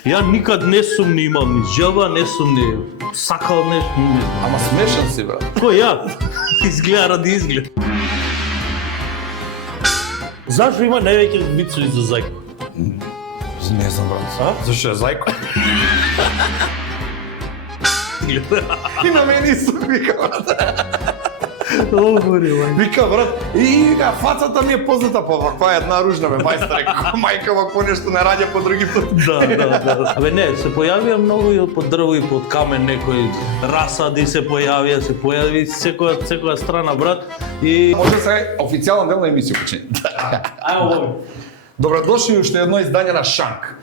Ја никад не сум ни имал ни желба, не сум ни сакал нешто. Ама смешен си, брат. Кој ја? Изгледа ради изглед. Зашо има највеќе вицови за зајко? Не знам, брат. Зашо е зајко? И на мене исто вика, брат. Вика, брат, и фацата ми е позната, па каква е една ружна, бе, мајстре, мајка вако нешто не раѓа по други пат. Да. Абе не, се појавија многу и по дрво и под камен, некои расади се појавија секоја страна, брат. И може сега официјален дел на емисија почне. Ајде, Добродошли уште едно издање на Шанк.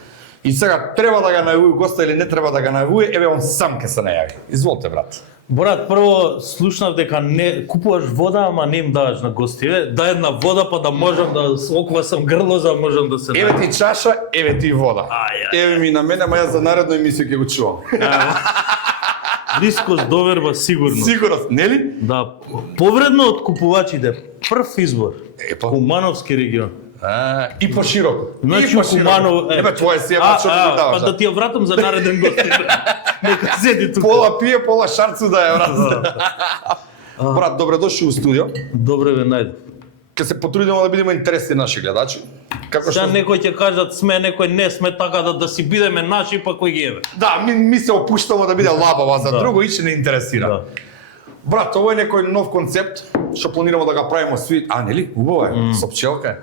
И сега треба да ga најавува госта или не треба да ga најавува, еве он сам ќе се најави. Изволте, брат. Брат, прво слушнав дека не купуваш вода, ама не им даваш на гостиве. Дај една вода па да можам да оквасам грло за можам да се. Еве ти чаша, еве ти вода. Еве ми на мене, ама јас за наредно емисија ќе го чувам. Близкост доверба сигурно. Сигурност, нели? Да, повредно од купувачите. Прв избор. Кумановски регион. И пошироко. Значи Куманово, Нема твое си, ама што да даваш. Па да ти ја вратам за нареден гост. Нека седи тука. Пола пие, пола шарцу да е, брат. Брат, добре дошли у студио. Добре ве најдов. Ке се потрудиме да бидеме интересни наши гледачи. Како што некои ќе кажат сме, некои не сме, така да си бидеме наши, па кој ги еве. Да, ми се опуштаме да биде лабава, за друго и не интересира. Брат, ово е некој нов концепт, што планираме да го правиме сви. Нели? Убаво е, со пчелка е.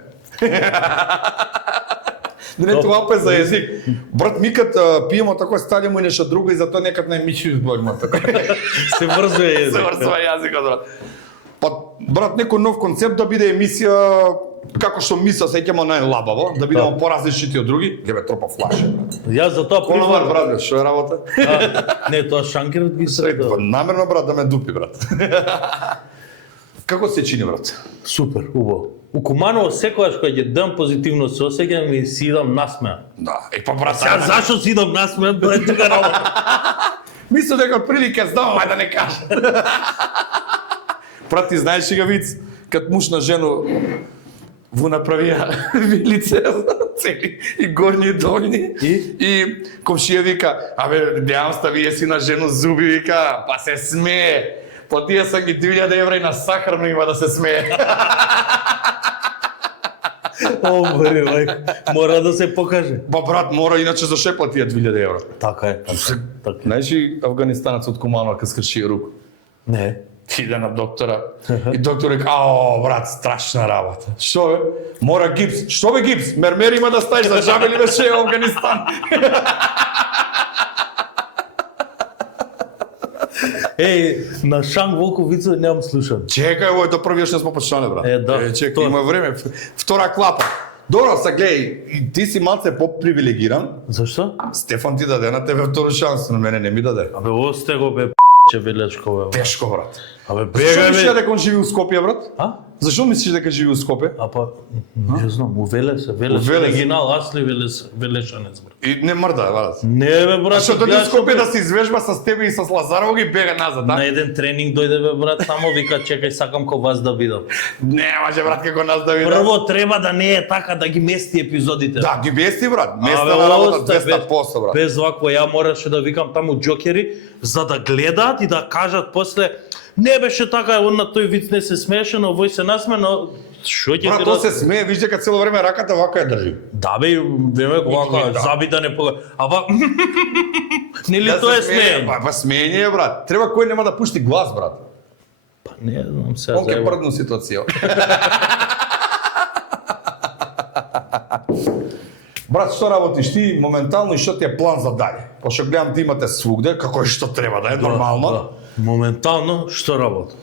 Не тоа па за език. Брат, ми кад пиемо тако ставиме нешто друго и затоа некад не мичи изборимо така. Се врзува език. Се врзува јазикот, брат. Па брат, некој нов концепт да биде емисија како што ми се сеќаме најлабаво, да бидеме поразличити од други. Гебе тропа флаше. Јас за тоа прифатам, брат, што е работа? Не, тоа шанкерот би се. Намерно, брат, да ме дупи, брат. Како се чини, брат? Супер, убаво. У Куманово секогаш кога ќе дам позитивно се осеќам и си идам насмеан. Да, па брат, зашо си идам насмеан, тоа е тука работа. Мислам дека од прилика знам, ај да не кажа. Брат, ти знаеш ли га виц, кад муж на жену во направија вилице цели и горни и долни и комшија вика, абе, деам ставие си на жену зуби, вика, па се смее. По тие са ги 2000 евра и на сахарно има да се смее. Обре, мајко, мора да се покаже. Ба брат, мора, иначе за шепа тие 2000 евра. Така е. Знаеш ли афганистанец од Куманово кај скрши руку? Не. Иде на доктора и доктор река, брат, страшна работа. Што бе? Мора гипс. Што бе гипс? Мермер има да стаиш за джабе ли беше в Афганистан? Еј, на Шанк Волков вицове немам слушан. Чекај, ово е до првиот што сме почнали, брат. Да. Чекај, има време. Втора клапа. Добро, са гледај, ти си малце попривилегиран. Зашто? Стефан ти даде на тебе второ шанс, на мене не ми даде. Абе, осте го бе, че велечко бе. Тешко, брат. Абе, Зашо бега мислиш бе. дека он живи у Скопје, брат? Зашо мислиш дека живи у Скопје? Апа, не знам, у Велес, оригинал, асли Велешанец, брат. И не мрда, брат. Не бе, брат. Што дојде у Скопје да се извежба с тебе и с Лазаров ги бега назад, да? На еден тренинг дојде бе, брат, само вика, чекај, сакам ко вас да видам. Не, може, брат, како нас да видам. Прво треба да не е така, да ги мести епизодите. Да, ги мести, брат. Места на работа 200%, брат. Без вакво, ја мораше да викам таму џокери, за да гледаат и да кажат после не беше така, он на тој виц не се смееше, но овој се насме, но што ќе брат, тоа се смее, виж дека цело време раката вака ја држи. Да бе, време вака, заби да не пога. Ава нели тоа е смеење? Па смеење е, брат. Треба кој нема да пушти глас, брат. Па не знам сега. Он ке прдну ситуација. Брат, што работиш ти моментално и што ти е план за дале? Пошто гледам ти имате свугде, како и што треба да е нормално. Да. Моментално што работам?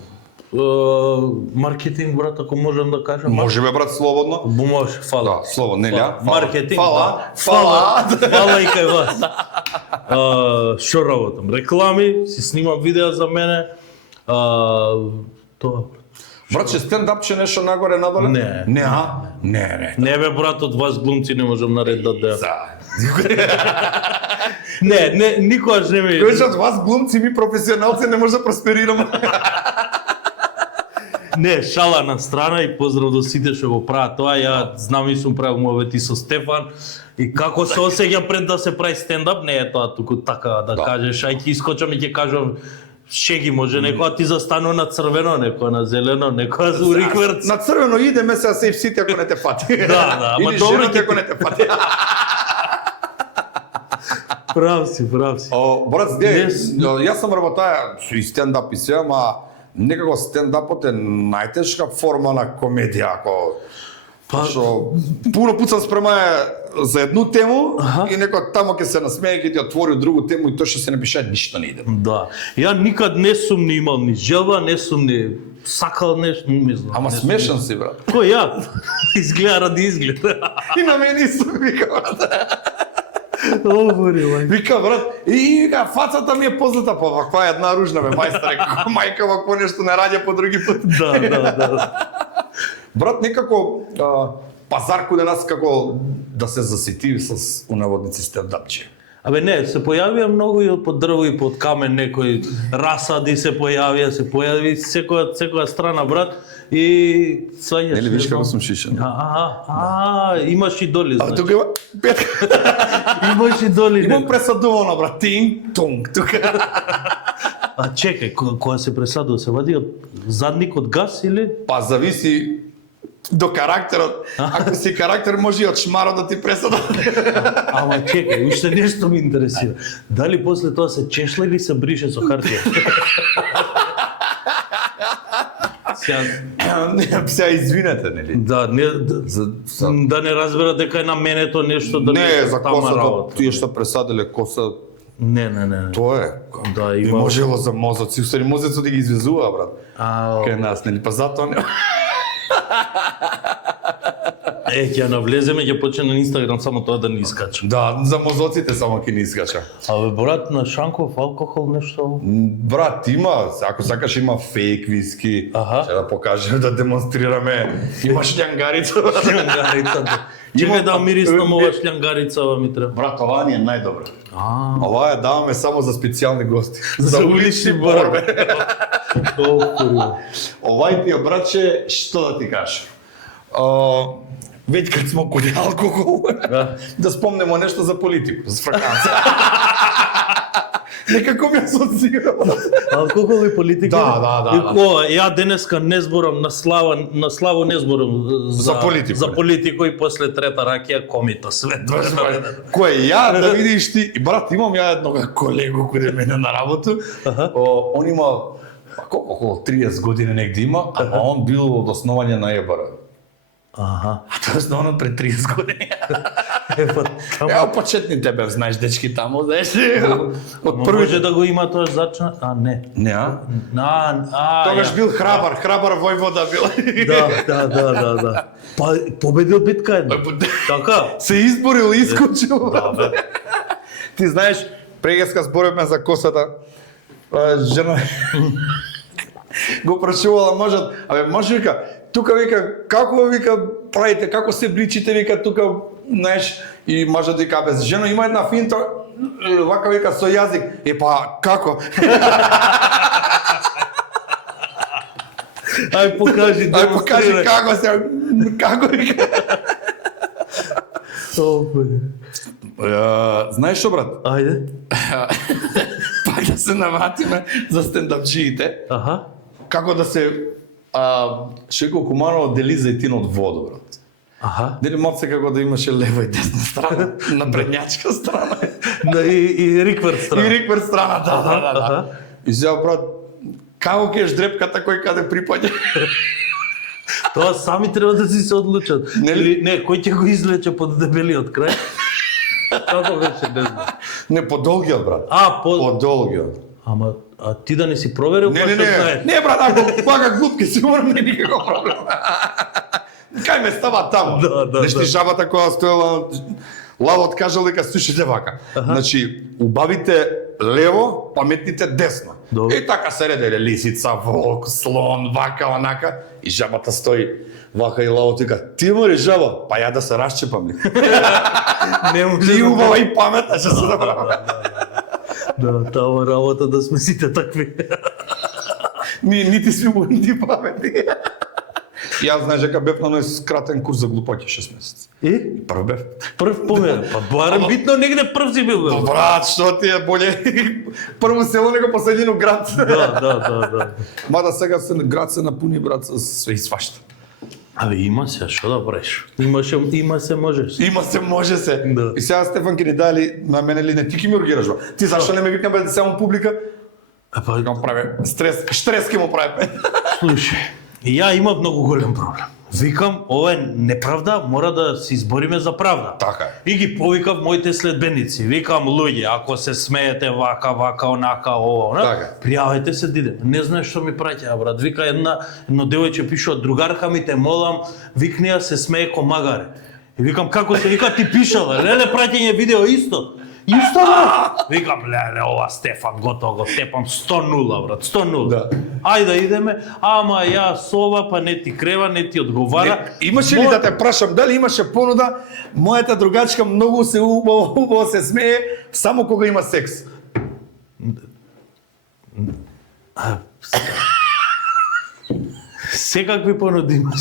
Маркетинг, брат, ако можам да кажам. Може бе, брат, слободно. Може, фала. Да, слободно, нели? Маркетинг. Фала. Фала и кај вас. Што работам? Реклами, си снимам видеа за мене. Тоа. Брат, че стендапче нешто нагоре надоле? Не. Не, а? Не. Не бе, брат, од вас глумци не можам наред да деам. Не, никогаш не ми... Кој од вас глумци, ми професионалци не може да просперираме. Не, шала на страна и поздрав до сите што го прават тоа. Ја знам и сум правил мовети со Стефан и како се осеќам пред да се прави стендап, не е тоа туку така да кажеш, ај ќе искочам и ќе кажам шеги може некоја ти застанува на црвено, некоја на зелено, некоја за рикверц. На црвено идеме се сейф сите ако не те фати. Да, ама или добро жените ќе ако не те фати. Прав си. Брат, јас сум работаја со и стендап и се, ама некако стендапот е најтешка форма на комедија, ако што пуно пат сам спремаја за едну тему и некој тамо ќе се насмее, ќе ти отвори другу тему и тоа што се напише ништо не иде. Да. Ја никад не сум ни имал ни желба, не сум ни сакал нешто, не знам. Ама смешен си, брат. Кој ја? Изгледа ради изглед. И на мене сум вика, брат. Вика, брат, и вика, фацата ми е позната, па ваква една ружна, бе, мајстаре, мајка вакво нешто не раѓа по други пат. Да. Брат, некако пазар каде нас како да се засети с унаводници стендапчи. Абе не, се појавија многу и од дрво и под камен, некои расади се појави секоја страна, брат, и сваѓаш. Нели виж како сум шишен? Имаш и доли, А значи. тука има петка. Имаш и доли. Имам пресадувано, брат, тинг, тунг, тука. А чекај, кога се пресадува, се вади од задник од газ или? Па зависи до карактерот. Ако си карактер, може и од шмарот да ти пресадува. Ама чекај, уште нешто ми интересира. Дали после тоа се чешла или се брише со хартија? Сега извинете, нели? Да, да не разбера дека е на менето нешто да не, за косата, тие што пресаделе коса. Не. Тоа е. Да, И има. можело за мозоци, устари мозоцот ги извезува, брат. Кај нас, нели? Па затоа не. Ќе навлеземе, ќе почне на Инстаграм само тоа да ни искача. Да, за мозоците само ќе ни искача. Абе брат, на Шанков алкохол нешто? Брат, има, ако сакаш има фейк виски, ќе да покажеме, да демонстрираме. Има шлјангарица. Шлјангарицата. Чекај да мириснам ова шлјангарица, ова ми треба. Брат, оваа ни е најдобра. Оваа ја даваме само за специјални гости. За улични борби. Овај ти е, братче, што да ти кажам? Веќе кад смо код алкохол, да спомнемо нешто за политику, за фраканца. Некако ми асоцира. Алкохол и политика? Да. Ја денеска не зборам, на славо не зборам За политику. За политику и после трета ракија комито свет. Кој ја да видиш ти, брат, имам ја еднога колегу кој мене на работа. Он има околу 30 години негде има, ама он бил од основање на ЕБР. А тоа е основано пред 30 години. Ево почетните бев, знаеш, дечки таму, знаеш. Од први Може да го има тоа зачна? Не. Не, а? Тогаш бил храбар војвода бил. Да. Па победил битка една. Така? Се изборил и искочил. Ти знаеш, прегеска зборивме за косата. Жена го прашувала можат, може вика, тука вика, како вика правите, како се бличите, вика тука, знаеш, и можат вика, без жена има една финта, вака вика со јазик, па како? Ај покажи како вика. Знаеш што, брат? Ајде. Пак да се навратиме за стендапчиите. Како да се Шеко Куманова дели зејтин од воду, брат. Дели моце како да имаше лева и десна страна, напредњачка страна. И рикверт страна. И рикверт страна, да. И сега, брат, како кеш дрепката кој каде припаѓа? Тоа сами треба да си се одлучат. Нели? Не, кој ќе го излече под дебелиот крај? Како беше, не знам. Не, подолгиот, брат. Подолгиот. Ама, а ти да не си проверил, па што знаеш? Не, брат, ако пака глупки си умрам, не никако проблем. Кај ме става таму. Нешто жабата која стоела, лавот кажал дека слушате вака. Значи, убавите лево, паметните десно. И така се реде лисица, волк, слон, вака, онака. И жабата стои вака и лавот вика, ти мори жаба, па ја да се расчепам ли? Не може. И убава и паметна што се направи. Да, таа работа да сме сите такви. Нити сме му, нити паметни. Јас знаеш дека бев на оној скратен курс за глупаки 6 месеци. И? Прв бев. Прв поведа. Па барем битно негде прв си бил. Бе. Брат, што ти е боле прво село него последнино град. Да. Мада сега град се напуни, брат, со све и свашта. Абе, има се, што да правиш? Има се, можеш. Има се, може се. Да. И сега Стефан ке ни дали на мене ли не, ти ке ми ургираш, бе. Ти зашто не ме викна бе само публика? Па, Викам праве штрес ке му праве. слушай, ја имам многу голем проблем. Викам, ова е неправда, мора да се избориме за правда. Така е. И ги повикав моите следбеници. Викам, луѓе, ако се смеете вака, онака, ова, Така. пријавете се диде. Не знаеш што ми праќа, брат. Вика едно девојче пишува, другарка ми те молам, викни ја се смее ко магаре. И викам, како се вика ти пишала? Леле, праќање видео исто. Исто, брат. Викам, леле, ова Стефан, готово го тепам 100-0, брат, 100-0. Да. Ајде, идеме, ама ја сова, па не ти крева, не ти одговара. Имаше ли да те прашам, дали имаше понуда, мојата другачка многу се убаво се смее, само кога има секс? Секакви понуди имаш.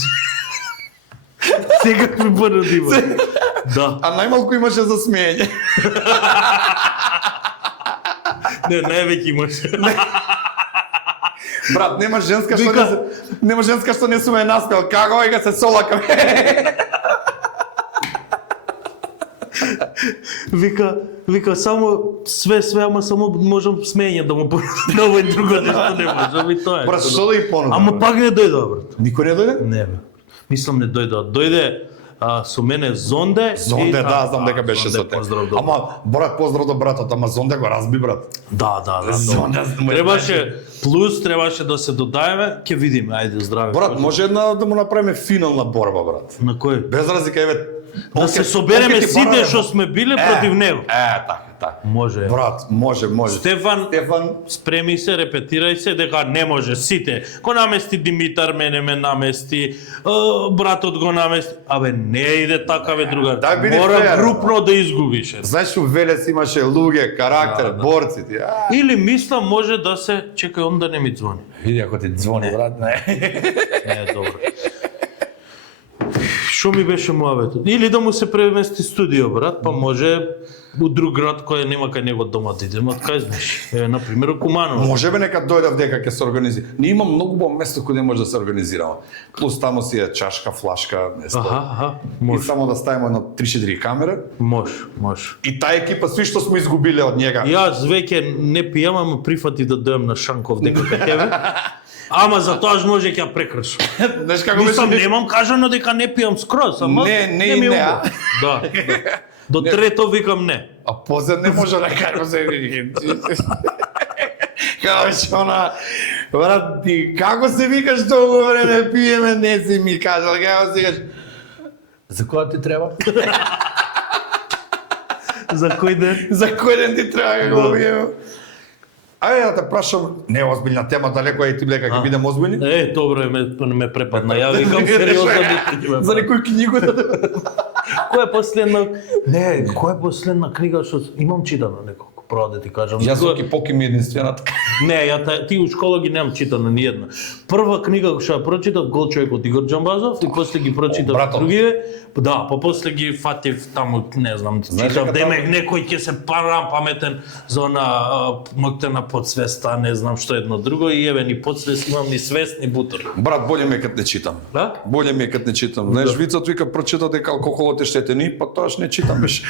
Секакви понуди имаш. Да. А најмалку имаше за смеење. Не, највеќе имаш. Брат, нема женска што Вика- нема женска што не суме наспел. Како га се солака. Вика само све, ама само можам смење да му понудам. На овој друго нешто не можам и тоа е. Брат, што да ги понудам? Ама пак не дојде, брат. Никој не дојде? Не, бе. Мислам не дојде. Дојде со мене Зонде. Зонде, и- да, знам дека беше Зонде, со те. поздрав до. Ама, брат, поздрав до братот, ама Зонде го разби, брат. Да. Зонде, Требаше плюс, требаше да се додаеме, ќе видиме, ајде здраве. Брат, може една да му направиме финална борба, брат. На кој? Без разлика, еве. Да се собереме сите што сме биле против него. Така. Може. Брат, може. Стефан, Стефан, спреми се, репетирај се дека не може сите. Го намести Димитар, мене ме намести, братот го намести. Абе не иде така бе другар. Да биде Мора феер. групно да изгубиш. знаеш у Велес имаше луѓе, карактер, борци ти. Или мислам може да се чекај он да не ми звони. Види ако ти звони, брат, не. Не, добро. Што ми беше муабетот? Или да му се премести студио, брат, па може у друг град кој нема кај него дома да идем, од кај знаеш? На пример Куманово. Може бе нека дојдав дека ќе се организира. Ние има многу убаво место кое не може да се организираме. Плюс таму си е чашка, флашка, место. Аха, И може. само да ставиме едно 3-4 камера. Може. И таа екипа сви што сме изгубиле од njega. Јас веќе не пијам, ама прифати да дојам на Шанков дека кај тебе. Ама за тоа може ќе ја прекршам. Знаеш како Мислам, беше? немам кажано дека не пијам скроз, ама Не, ми не, убаво. Да. До трето викам не. А позад не може да кажа се. Како беше она, брат, ти како се викаш толку време пиеме, не си ми кажал, како се викаш? За која ти треба? За кој ден? За кој ден ти треба како го пиеме? Ајде да те прашам, не е озбилна тема, далеко е ти блека ќе бидем озбилни. Добро ме препадна. Ја викам сериозно. За некој книгу да. Која е последна? Не, која е последна книга што имам читано неколку, право да ти кажам. Јас оки поки ми единствената. Не, ти у школа ги немам читано ни една. Прва книга што ја прочитав Гол човек од Игор Џамбазов, и после ги прочитав Братов. другиве. Да, па после ги фатив таму, не знам, Знаеш читав дека демек некој ќе се паметен за она моктена подсвеста, не знам што едно друго и еве ни подсвест имам ни свест ни бутор. Брат, боле ми е кад не читам. Да? Боле ми е кад не читам. Знаеш, вицот вика прочита дека алкохолот е штетен, и па тоаш не читам беше.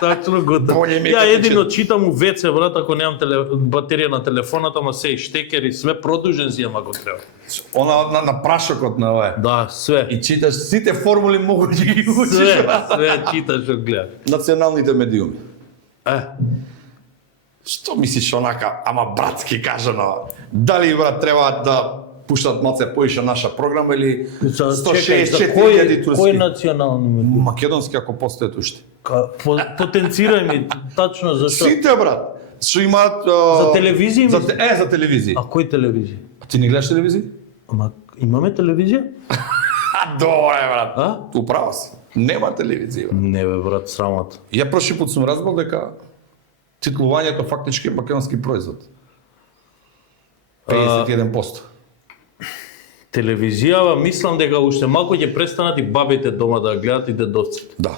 Точно го. Боле ми е Ја кад не едино читам у ВЦ, брат, ако немам батерија на телефонот, ама се и штекер и све продужен си ама го треба. Она на прашокот на ове. Да, све. И читаш сите формули могу да ги учиш. Све читаш од гледаш. Националните медиуми. Е, Што мислиш онака, ама братски кажано, дали брат треба да пуштат малце поише наша програма или 164.000 турски? Кој национални медиуми? Македонски ако постојат уште. Потенцирај ми тачно зашто. Сите брат, што имаат За телевизија за, мислиш? за телевизија. А кој телевизија? Ти не гледаш телевизија? Ама имаме телевизија? Добре брат. А? Управо си. Нема телевизија брат. Не бе брат, срамата. Ја прошли пат сум разбрал дека титлувањето фактички е македонски производ. 51%. телевизијава, мислам дека уште малку ќе престанат и бабите дома да гледаат и дедовците. Да.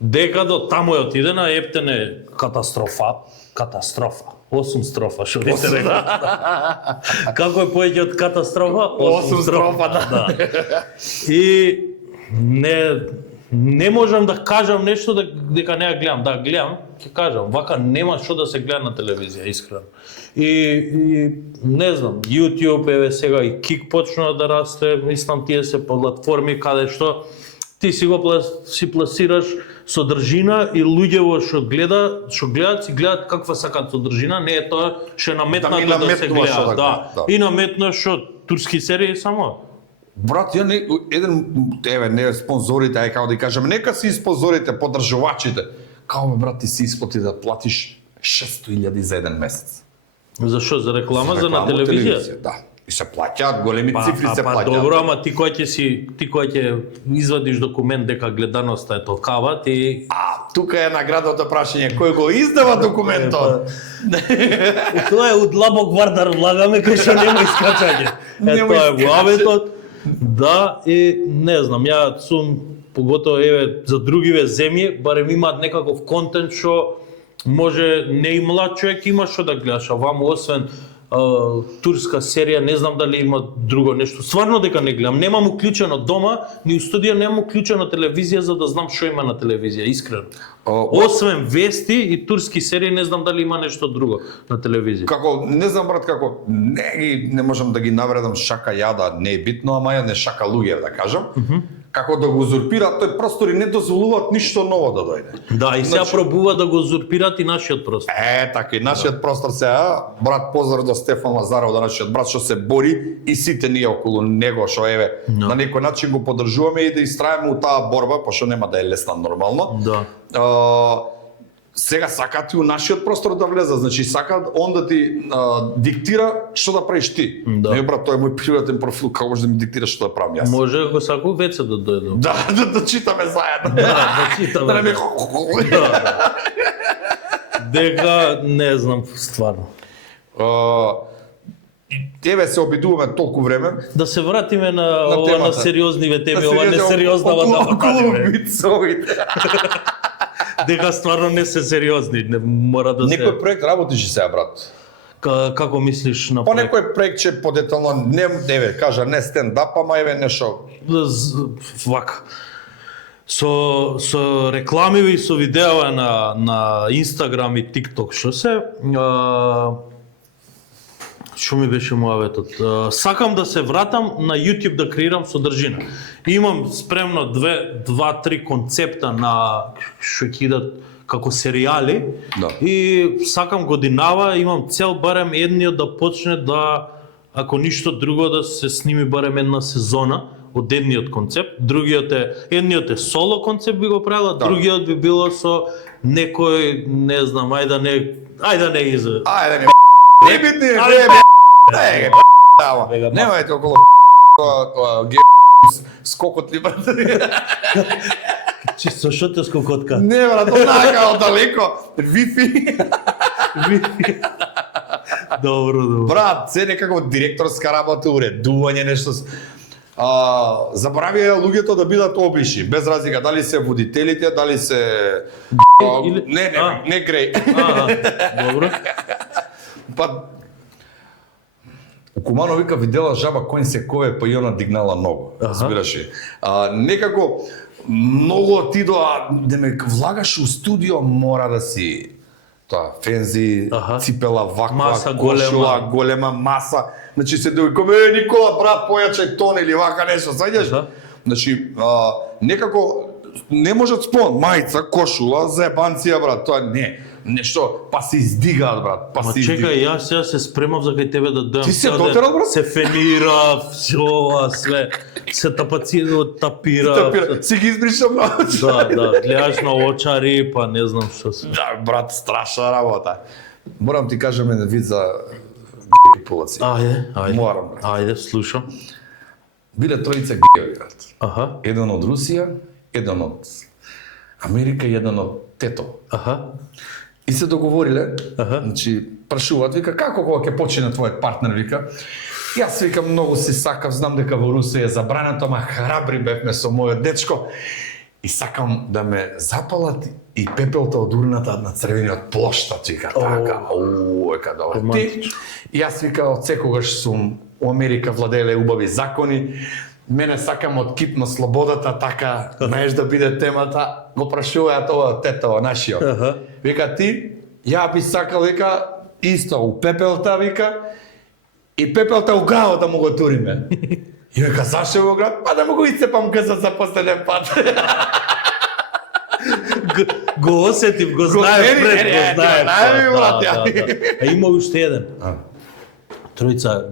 Дека до таму е отидена ептене катастрофа. 8 строфа, што ви се река. Како е поеќе од катастрофа? 8 строфа, да. И не можам да кажам нешто дека не ја гледам. Да, гледам, ќе кажам, вака нема што да се гледа на телевизија, искрено. И не знам, YouTube, еве сега и Kik почнува да расте, мислам тие се платформи каде што ти си пласираш содржина и луѓето што гледаат си гледаат каква сакаат содржина, не е тоа што е наметнато да се гледа. Да. И наметно што турски серии само. Брат, ја не спонзорите, ај како да кажам, нека си спонзорите, поддржувачите. Као брат, ти си исплати да платиш 600.000 за еден месец. Зашо? За реклама за на телевизија? Да. И се плаќаат, големи цифри се плаќаат. Добро, ама ти кој ќе извадиш документ дека гледаноста е толкава, ти... Тука е наградното прашање, кој го издава документот? Тоа е удлабок Вардар влагаме, кај што нема искачање. Тоа е главетот. Да, и не знам, ја сум, поготово еве за другиве земји, барем имаат некаков контент што може не и млад човек има што да гледаш, а ваму освен турска серија, не знам дали има друго нешто. Стварно дека не гледам. Немам уклучено дома, ни у студија немам уклучено телевизија за да знам што има на телевизија, искрено. Освен вести и турски серии, не знам дали има нешто друго на телевизија. Како, не знам брат, како, не можам да ги навредам шака јада, не е битно, ама ја не шака луѓе, да кажам. Како да го узурпираат тој простор и не дозволуваат ништо ново да дојде. Да, и сега пробува да го узурпираат и нашиот простор. Така и нашиот простор сега, брат, поздрав до Стефан Лазаров, да нашиот брат што се бори и сите ние околу него што еве на некој начин го поддржуваме и да истраеме у таа борба, пошто нема да е лесна нормално. Да. Сега сакаат и у нашиот простор да влезат, значи сакаат он да ти диктира што да правиш ти. Да. Не брат, тој е мој приватен профил, како може да ми диктира што да правам јас? Може го саку веќе да дојде. Да читаме заедно. Да читаме. Да не Дека не знам стварно. Еве се обидуваме толку време. Да се вратиме на ова на сериозниве теми, ова несериознава да падиме. Дека стварно не се сериозни, не мора да се... Некој проект работиш сега, брат? Како мислиш на По проект? некој проект че подетално, не кажа, не стендап, ама еве нешто. Вака. Со рекламиви и со видеа на Инстаграм и ТикТок, што ми беше муаветот. Сакам да се вратам на YouTube да креирам содржина. Имам спремно 2-3 концепта на што ќе идат како серијали. Да. И сакам годинава, имам цел барем едниот да почне да, ако ништо друго, да се сними барем една сезона од едниот концепт. Едниот е соло концепт би го правила, да. Другиот би било со некој, не знам, ајде не иза. Не битни, немајте около скокот ли брат? Чисто што те скокотка? Не брат, онака оддалеко, Wi-Fi. Добро. Брат, се некако директорска работа, уредување, нешто. Заборавија луѓето да бидат обиши, без разлика дали се водителите, дали се... Не греј. Добро. Па у Кумано вика видела жаба кој се кове, па и она дигнала ногу. Разбираш ли? Некако многу отидоа, да ме влагаш у студио, мора да си тоа фензи, ципела ваква, кошула, голема маса. Значи се дојко, Никола брат, појачај тон или вака нешто, сваѓаш? Значи некако не можат спон, мајца, кошула, заебанција брат, тоа не. Нешто, па се издигаат брат, па се издигаат. Чекај, јас сега се спремав за кај тебе да дојам. Ти се дотерал брат? Се фенира, ова, све. Се тапира. Си ги избришам на очи. Да, гледаш на очари, па не знам што се. Да, брат, страшна работа. Морам ти кажам еден вид за популација. Ајде. Морам, брат. Ајде, слушам. Биле тројца геови, брат. Еден од Русија, еден од Америка и еден од Тето. И се договориле, значи, прашуваат, вика, како кога ќе почине твојот партнер, вика, Јас викам многу си сакав, знам дека во Русија е забрането, ама храбри бевме со мојот дечко и сакам да ме запалат и пепелта од урната на црвениот плоштад, вика така. Ека добро. Ти, јас вика од секогаш сум у Америка владееле убави закони. Мене сакам од кип на слободата, така, знаеш да биде темата, го прашуваат ова тетова нашиот. Вика ти, ја би сакал, вика, исто у пепелта, вика, и пепелта у градот да му го туриме. И вика, зашто во град? Па да му го исцепам гзот за последен пат. Го осетив, го знаев пред, го знаев. А има уште еден. Тројца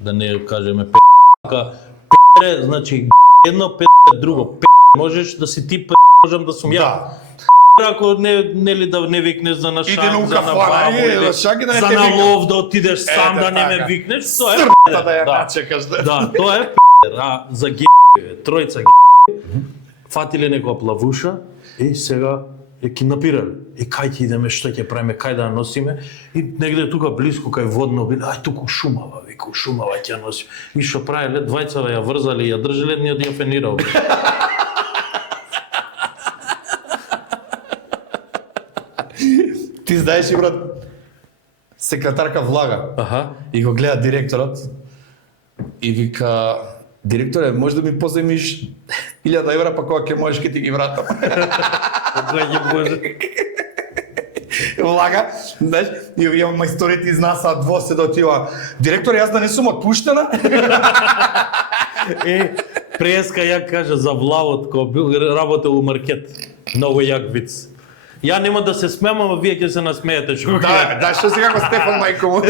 да не кажеме петре, значи едно, петре друго. Можеш да си ти можам да сум ја. Ако нели да не викнеш за на шанк, за на бабу, за на лов да отидеш сам да не ме викнеш, тоа е да ја начекаш. Да, тоа е а за тројца фатиле некоја плавуша и сега ја кинапирале. И кај ќе идеме, што ќе правиме, кај да ја носиме? И негде тука блиску кај водно биле, ај туку шумава, вика, шумава ќе ја носиме. И што правеле, двајца ја врзале и ја држале, ние да ја фенирал. Ти знаеш и брат, секретарка влага и го гледа директорот и вика, директоре, може да ми позаимиш 1000 евра, па кога ќе можеш ке ти ги вратам. Влага, знаеш, и имам мајсторите изнасаат двосе да отива. Директор, јас да не сум отпуштена? Преска ја кажа за влавот, кој бил работел у маркет. Многу јак виц. Ја нема да се смеам, ама вие ќе се насмеете што. Да, што си како Стефан мајко му.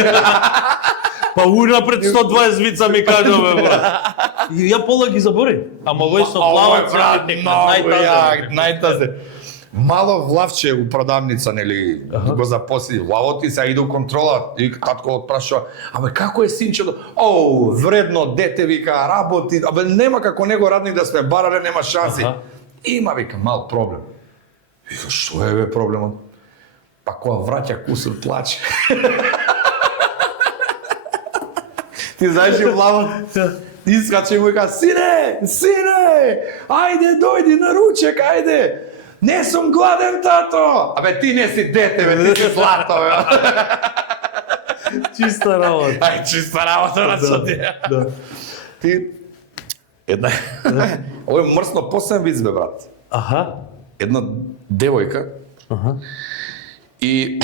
Па уна пред 120 вица ми кажа, брат. И ја пола ги забори. Ама овој со влавот брат, најтазе. Мало влавче у продавница, нели, го запосли влавот и се иде у контрола и татко отпрашува, абе како е синчето? Оу, вредно дете, вика, работи, абе нема како него радник да сме барале, нема шанси. Има, вика, мал проблем. Вика, што е бе проблемот? Па кога враќа кусур плаче. Ти знаеш и влавот? Искаче му вика, сине, ајде, дојди на ручек, ајде. Не сум гладен, тато! Абе, ти не си дете, бе, ти си злато, бе. Чиста работа. Ај, чиста работа, брат, да. Ти... Една... Ово е мрсно посебен виц, бе, брат. Една девојка и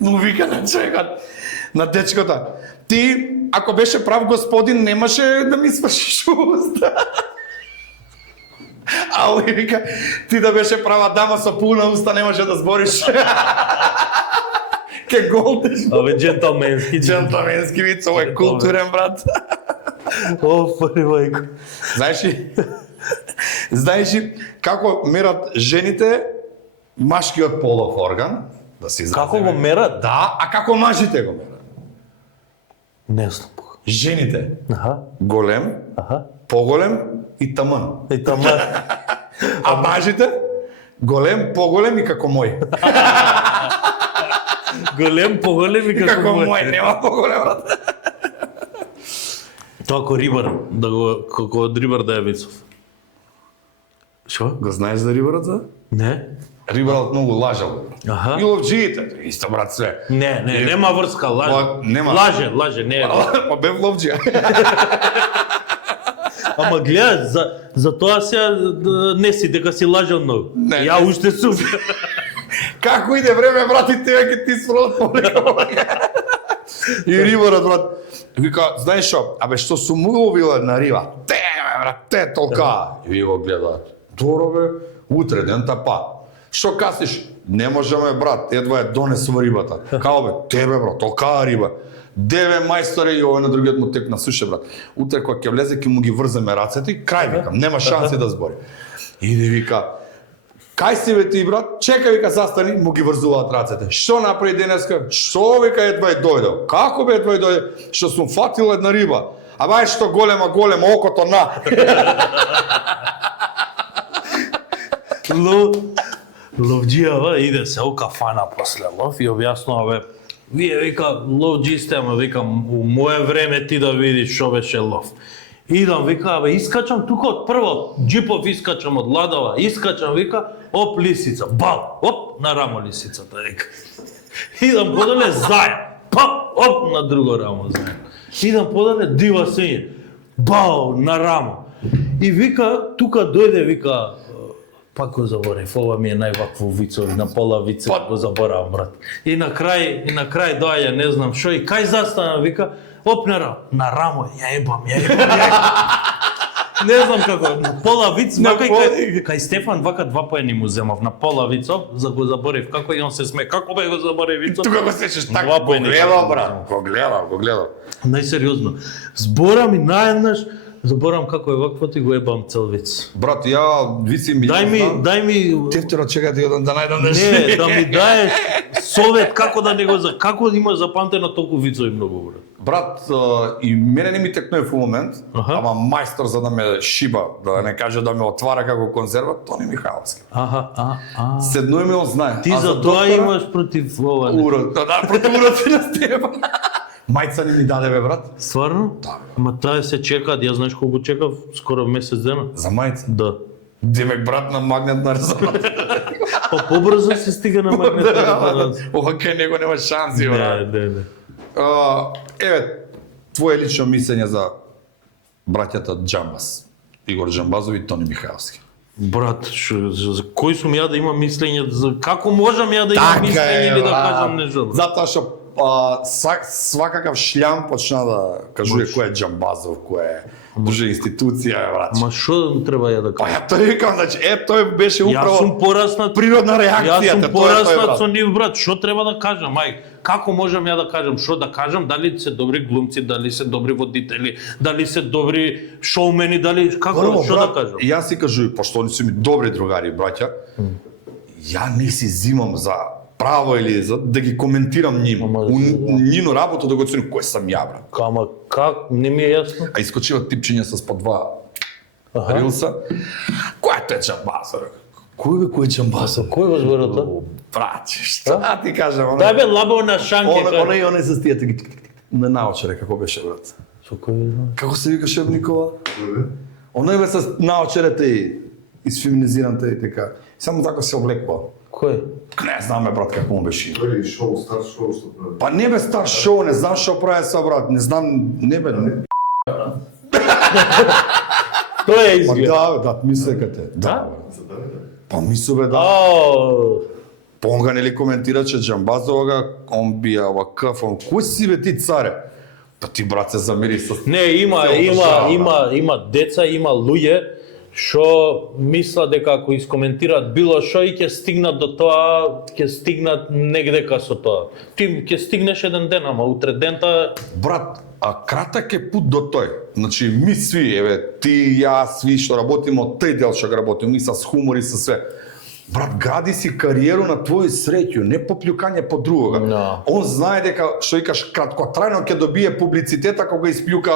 му вика на човекот, на дечкото, ти, ако беше прав господин, немаше да ми свршиш уста. А овој вика, ти да беше права дама со пуна уста, немаше да збориш. Ке голтеш. Ове джентълменски. Джентълменски виц, ово е културен, брат. Пари мајко. Знаеш ли како мерат жените машкиот полов орган? Да се изразиме. Како го мерат? Да, а како мажите го мерат? Не знам. Жените. Голем, поголем и таман. И таман. А мажите? Голем, поголем и како мој. Голем, поголем и како мој. Нема поголем, брат. Тоа ко рибар, како од рибар да е вицов. Шо? Го знаеш за рибарот за? Не. Рибарот многу лажал. И ловџиите, исто брат све. Не, нема врска, лаже. Лаже, не е. Па бев ловџија. Ама гледа, за тоа се не си дека си лажал многу. Ја уште сум. Како иде време, брат, и тебе ке ти сврот полека. И рибарот, брат, вика, знаеш шо, абе што сум уловила една риба, брат, те толка. И ви го гледаат. Доро бе, утре дента па. Што касиш? Не можеме, брат, едва е донесува рибата. Као бе, тебе, брат, толка риба. Деве мајсторе и овој на другиот му тек на суше, брат. Утре кога ќе влезе, ќе му ги врземе рацете и крај, викам, нема шанси да збори. Иде, вика, кај си бе ти, брат? Чекај, вика, застани, му ги врзуваат рацете. Што направи денеска? Што, вика, едва е дојдел? Како бе едва е дојдел? Што сум фатил една риба. А бај што голема, окото на. Ловџијава иде се у кафана после лов и објаснува, бе, Вие вика лов джисте, ама викам у мое време ти да видиш што беше лов. Идам, вика, абе, искачам тука од прво, джипов искачам од ладава, искачам, вика, оп, лисица, бал, оп, на рамо лисицата, вика. Идам подале, зај, па, оп, на друго рамо, зај. Идам подале, дива сиње, бал, на рамо. И вика, тука дојде, вика, пак го заборев, ова ми е највакво вицови, на пола вице, го заборавам, брат. И на крај доаѓа, не знам шо, и кај застана, вика, оп, на рамо, ја ебам. Не знам како, на пола виц, кај Стефан вака два поени му земав, на пола вицов, за го заборев, како и он се сме, како бе го заборев вицов. Тука го сечеш така, го гледам, брат, го гледам. Најсериозно. Зборам и наеднаш, заборам како е ваквото и го ебам цел виц. Брат, ја вици ми... Дај ми... Тефтерот чекате да најдам Не, да ми даеш совет како да не го како имаш запамтено толку вицови многу, брат. Брат, и мене не ми текнува во момент, Аха. ама мајстор за да ме шиба, да не каже да ме отвара како конзерва, Тони Михайловски. Седнуеме, он знае. Ти за тоа имаш против ова, не? Урод, да, против урод на Стефан. Мајца не ми даде, бе, брат. Стварно? Да. Ама таа се чека, ја знаеш колку чекав, скоро месец дена. За мајца. Да. Демек, брат, на магнетна резонанца. Па побрзо се стига на магнетна резонанца. Ова кај него нема шанси, брат. Не. Еве, твое лично мислење за браќата Џамбаз. Игор Џамбазов и Тони Михайловски. Брат, за кој сум ја да имам мислење, за како можам ја да имам мислење или да кажам нешто? Затоа што свакакав шлям почна да кажува кој е Џамбазов, кој е дружа институција, брат. Ма што треба ја да Па кажам? ја тој викам, значи, тој беше Јас сум управо пораснат, природна реакција. јас сум пораснат со нив, брат. Што треба да кажам, ај? Како можам ја да кажам? Што да кажам? Дали се добри глумци, дали се добри водители, дали се добри шоумени, дали како што да кажам? Јас си кажувам, пошто они се ми добри другари, браќа. Ја не си зимам за право или за да ги коментирам нима. Нино работа да го оценим кој сум ја, брат. Ама как? Не ми е јасно. А искочива типчиња со по два рилса. Кој е тој Џамбазов? Кој е Џамбазов? Кој го збората? Браќе, што ти кажам? Дај бе лабо на шанке. Оне се стијате ги на наочаре, како беше, брат? Со кој? Како се викаше Никола? Оној бе со наочарете и изфеминизираната и така. Само така се облекува. Кој? Не знаме, брат, како му беше. Тој шоу, стар шоу што прави. Па не бе стар шоу, не знам што прави со, брат, не знам, не бе. Тој е Па изглед. да, мисле кате. Да. Па мисле бе, да. Ао, Понга нели коментираче Џамбазовага, он бија вакаф, он кој си бе ти царе? Па ти, брат, се замери со... не, има деца, има луѓе што мислат дека ако искоментираат било што и ќе стигнат до тоа, ќе стигнат негдека со тоа. Ти ќе стигнеш еден ден, ама утре дента Брат, а кратак е пут до тој. Значи, ми сви, еве, ти, јас, сви што работиме од тој дел што го работиме, и со хумор и со све. Брат, гради си кариеру на твој среќу, не поплюкање по другога. No. Он знае дека, што викаш, краткотрајно ќе добие публицитет ако го исплюка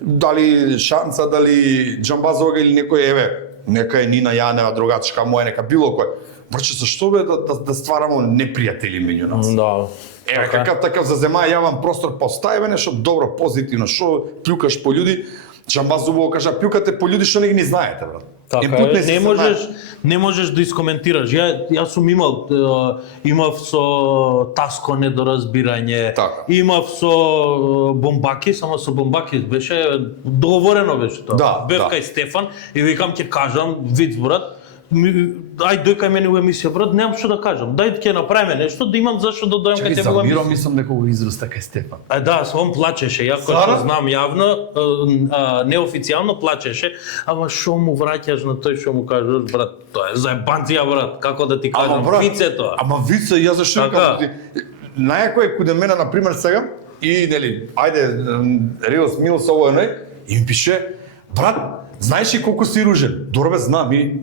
дали Шанца, дали Џамбазова или некој, еве, нека е Нина Јанева, другачка моја, нека било кој. Браче, зашто бе да ствараме непријатели меѓу нас? да. Еве, какав за зема јавен простор постави нешто добро, позитивно, што плюкаш по луѓе. Џамбазово кажа, плюкате по луѓе што не ги знаете, брат. Така е, не можеш да искоментираш. Јас сум имав со Таско недоразбирање, Така. имав со Бомбаки, само со Бомбаки беше договорено беше тоа. Да, Бев да. кај Стефан и викам ќе кажам виц, брат. Ај дој кај мене во емисија, брат, немам што да кажам. Дај ќе направиме нешто, да имам зашто да дојам кај тебе во емисија. мислам дека го израста кај Стефан. Да, он плачеше, ја кој знам јавно, неофицијално плачеше, ама што му враќаш на тој што му кажеш, брат, тоа е заебанција, брат, како да ти кажам, вице тоа. Ама вице, ја зашто Така. викам, најако е каде мене на пример сега и нели, ајде Риос Милс ово е и ми пише, брат, знаеш ли колку си ружен? Добре, знам и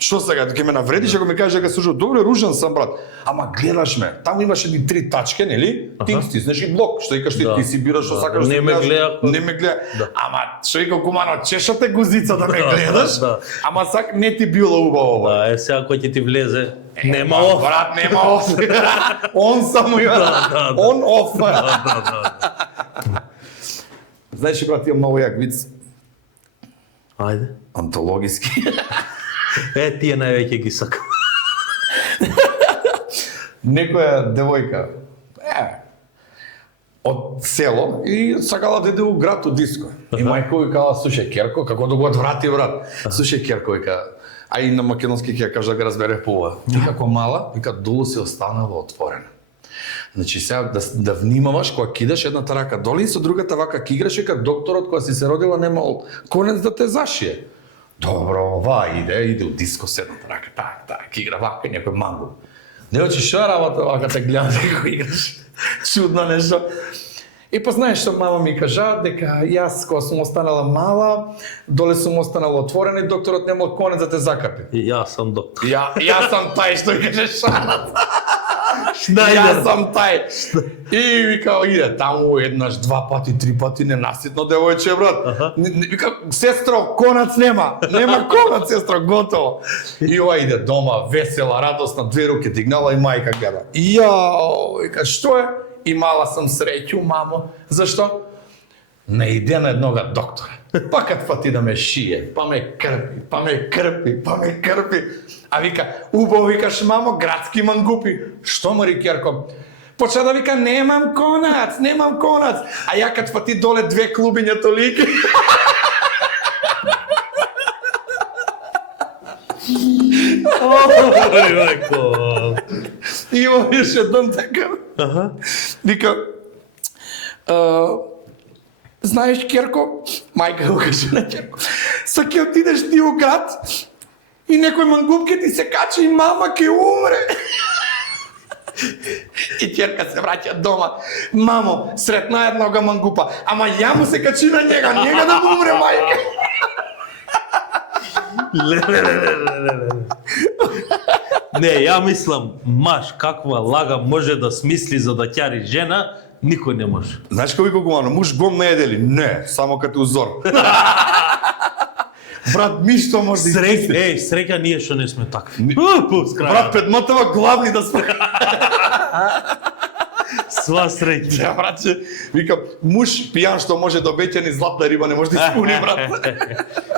што сега, ќе ме навредиш ако ми кажеш дека си ружен? Добре, ружен сам, брат. Ама гледаш ме, таму имаш едни 3 тачки, нели? Ти стиснеш и блок, што викаш ти си бираш што сакаш. Не ме гледа. Не ме гледа. Ама што вика кумано, чешате гузица да ме гледаш. Да. Ама сак не ти било убаво. Да, сега кој ќе ти влезе, Нема оф. Брат, нема оф. Он само има. Да. Он оф. Да. Знаеш, брат, имам много јак виц. Ајде. Антологиски. Тие највеќе ги сакам. Некоја девојка од село и сакала да иде у град у диско. И мајка ви кала, слушај Керко, како да го одврати брат. Слушај Керко, вика, а и на македонски ќе ја кажа да го разбере пола. И како мала, вика долу се останала отворена. Значи сега да внимаваш кога кидаш едната рака долу и со другата вака ќе играш, вика докторот кога си се родила немал конец да те зашие. Добро, ова иде у диско с едната рака, так, игра вака некој мангу. Не очи шо работа вака те гледам како играш. Чудно нешто. И па знаеш што мама ми кажа дека јас кога сум останала мала, доле сум останала отворена и докторот немал конец да те закапи. И јас сум доктор. Јас сам тај што каже шарат. Јас сам тај. И вика иде таму еднаш, два пати, три пати ненаситно девојче брат. Вика сестро, конец нема. Нема конец сестро, готово. И ова иде дома весела, радосна, две руки дигнала и мајка гледа. Јао, вика што е? И мала сам среќу, мамо. Зашто? Не иде на еднога доктора. Па кад фати да ме шие, па ме крпи. А вика, убаво викаш, мамо, градски мангупи. Што мари Керко? Почна да вика, немам конац. А ја кад фати доле две клубиња толики. Ой, мајко. Има виш едном така. Вика, знаеш Керко, мајка го каже на Керко, са ќе отидеш ти у град и некој мангуп ќе ти се качи и мама ќе умре. И Керка се враќа дома. Мамо, сретна еднога мангупа, ама ја му се качи на njega да му умре мајка. Не, ја мислам, маш, каква лага може да смисли за да ќари жена, никој не може. Знаеш кој викал гумано, муж гом не едели? Не, само като узор. Брат, ми што може да Среќа ние што не сме такви. Брат, пред мотава главни да сме. Сва среќа. Ја, братче, викам, муж пијан што може да обеќа ни златна риба, не може да испуни, брат.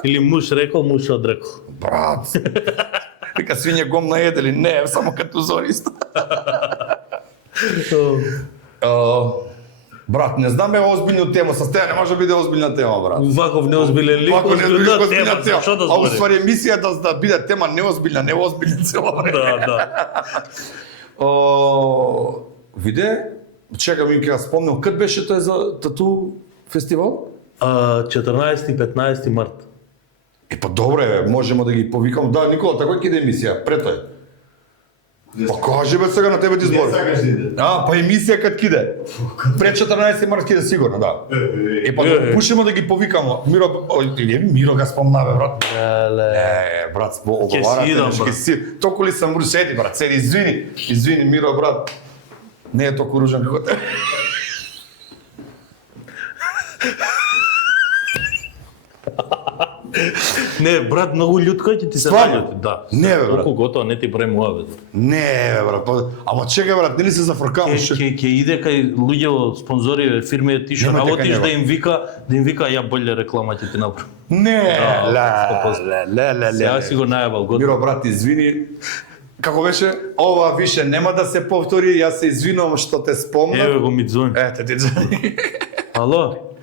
Или муж рекол, муж одрекол. Брат. Вика, свиње гом наедели, не, само като зорист. Брат, не знам озбилна тема, со тебе не може да биде озбилна тема, брат. Ваков неозбилен лик, озбилна тема, што да а у збори? ствари емисијата да биде тема неозбилна цело време. Да. Виде, чекам им ќе спомнам, кад беше тој за тату фестивал? 14-15 март. Па добре, можеме да ги повикам. Да, Никола, тако ќе иде емисија, пред тој. Па кажи бе сега на тебе ти збор. Не сакаш да иде. Па емисија кад киде? Пред 14 март киде сигурно, да. Па да пушимо да ги повикамо. Миро га спомнаве, брат. Брат, оговарате, толку ли сам седи, брат, седи, извини, Миро, брат. Не е толку ружен како те. Не, брат, многу љутко ќе ти се Стварно? наљути, да. Не, бе, брат. Толку готово, не ти премува, бе. Не, бе, брат. Ама чекај, брат, нели се зафркам? Ќе иде кај луѓе спонзори фирми, ти што Немате работиш кај да им вика ја боле реклама ќе ти направам. Не, Да, Сега си го најавал, готово. Миро, брат, извини. Како беше? Ова више нема да се повтори, јас се извинувам што те спомнав. Еве го ми ѕвони. Ете ти звони. Ало?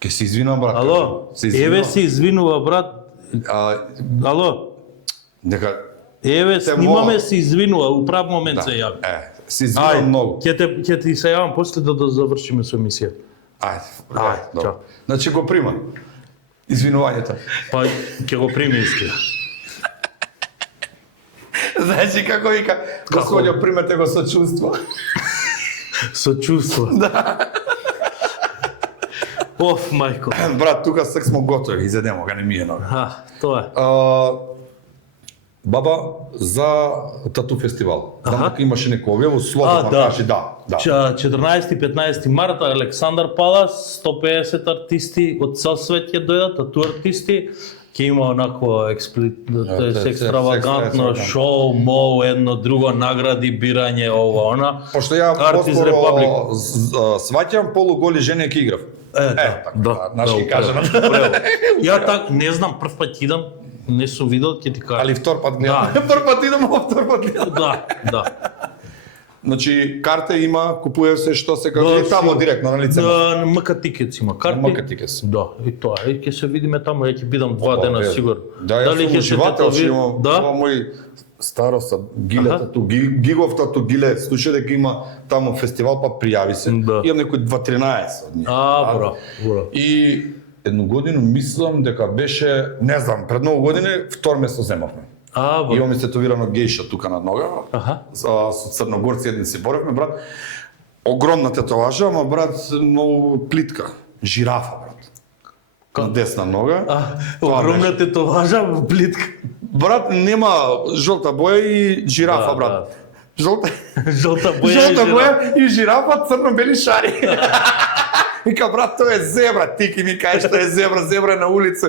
Ке се извинувам, брат. Ало? Еве се извинува, брат. Ало? Дека Еве, Те снимаме, мола. се извинува, у прав момент се јави. се извинувам многу. Ќе ти се јавам после да завршиме со емисија. Ајде, добро. чао. Значи го примам. Извинувањето. Па ќе го прими искрено. Значи како вика, господјо, примете го со чувство. Со чувство. Да. Оф, мајко. Брат, тука сек смо готови, изедемо га, не ми е нога. Тоа е. Баба, за тату фестивал. Знам дека имаше некој објаво, слободно кажи, да. 14-15 марта, Александар Палас, 150 артисти од цел свет ќе дојдат, тату артисти, ќе има онакво екстравагантно секс, шоу, моу, едно друго, награди, бирање, ова, она. Пошто ја Artist поскоро Republic. сваќам полуголи жени ќе играв. Да, наш ќе кажам. Ја так не знам, прв пат идам, не сум видел, ќе ти кажам. Али втор пат гледам. Да. Прв пат идам, а втор пат гледам. Да. Значи карта има, купував се што се како Да, и тамо си- директно на лице. Да, МК Тикетс има карти. МК Тикетс. Да, и тоа. И ќе се видиме таму, ја ќе бидам 2 дена сигурно. Да, јас сум уживател, што имам Да? ова мој староста, гилета ту, гиговта ту гиле, слушај дека има тамо фестивал, па пријави се. Да. Имам некои 2-13 од нив. Браво. И едну годину мислам дека беше, не знам, пред многу години втор место земавме. Браво. Имаме стетовирано гејша тука над нога. Аха. Со црногорци еден си боревме, брат. Огромна тетоважа, ама брат многу плитка. Жирафа, брат. На десна нога. Тоа Огромна беше. тетоважа во плитка. Брат, нема жолта боја и жирафа, Да, брат. Жолта Жолта боја. жолта боја и жирафа црно-бели шари. Вика, брат, тоа е зебра. Ти ки ми кажеш тоа е зебра, зебра е на улица.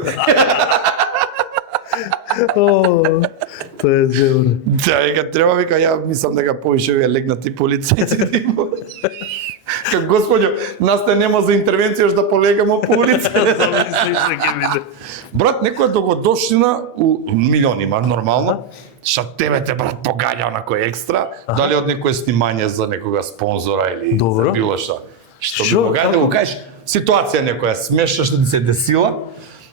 Тоа е зебра. Да, вика, треба, вика, ја мислам дека повише вие легнати по лицето. Как господјо, нас те нема за интервенција што да полегамо по улица. Замисли се ќе биде. Брат, некоја догодошнина у милиони има нормално. Што тебе те брат погаѓа онакој екстра, дали од некое снимање за некога спонзора или Добро. за било што. Што би Шо? могај да го кажеш ситуација некоја смешна што ти се десила,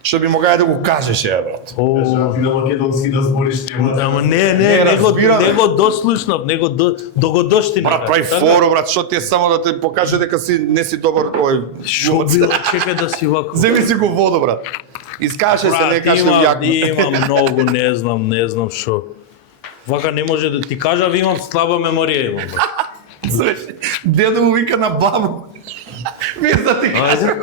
што би могај да го кажеш брат. Ти на македонски да збориш, нема да... Ама не, разбираме. него дослушнав, него догодоштина. Брат, прави фору, брат, што ти е само да те покаже дека си не си добар ој. Шо било, чекај да си вако. Земи си го воду, брат. Искаше се, не каже јако. Има многу, не знам шо. Вака не може да ти кажа, имам слаба меморија имам. брат. Дедо му вика на бабу. Без да ти кажам.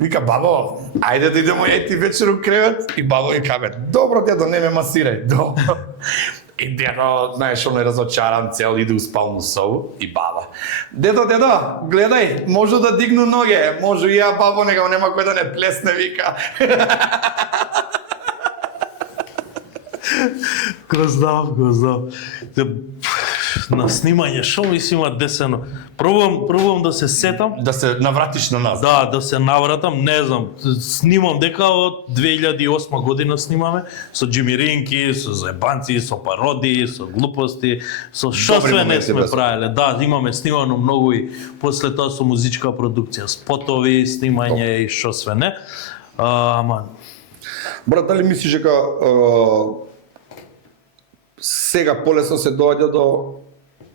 Вика, бабо, ајде да идемо ја и ти вечер у кревет. И бабо вика, бе, добро дедо, не ме масирај. Добро. И дедо, знаеш, он е разочаран цел, иде у спалну собу. И баба, дедо, гледај, можу да дигну ноге. Можу и ја, бабо, нека нема кој да не плесне, вика. Го знам. На снимање шо мислима десено. Пробувам да се сетам. Да се навратиш на нас. Да се навратам, не знам. Снимам дека од 2008 година снимаме со джимиринки, со заебанци, со пародии, со глупости, со шо Добри све не моменти сме бе. правеле. Да, имаме снимано многу и после тоа со музичка продукција, спотови, снимање и шо све не. Ама Брат, дали мислиш дека сега полесно се доаѓа до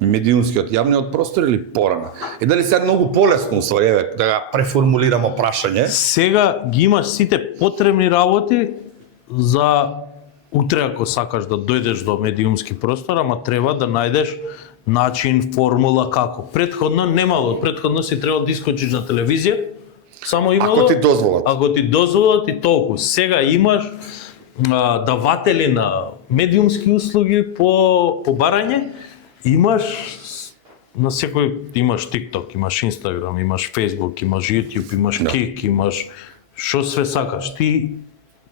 медиумскиот јавниот простор или порано? И дали сега многу полесно усвои, еве, да го преформулираме прашање? сега ги имаш сите потребни работи за утре ако сакаш да дојдеш до медиумски простор, ама треба да најдеш начин, формула како. Претходно немало, претходно си требал да искочиш на телевизија, само имало. Ако ти дозволат. Ако ти дозволат и толку. Сега имаш даватели на медиумски услуги по барање, имаш на секој имаш TikTok, имаш Instagram, имаш Facebook, имаш YouTube, имаш Kik, имаш што све сакаш. Ти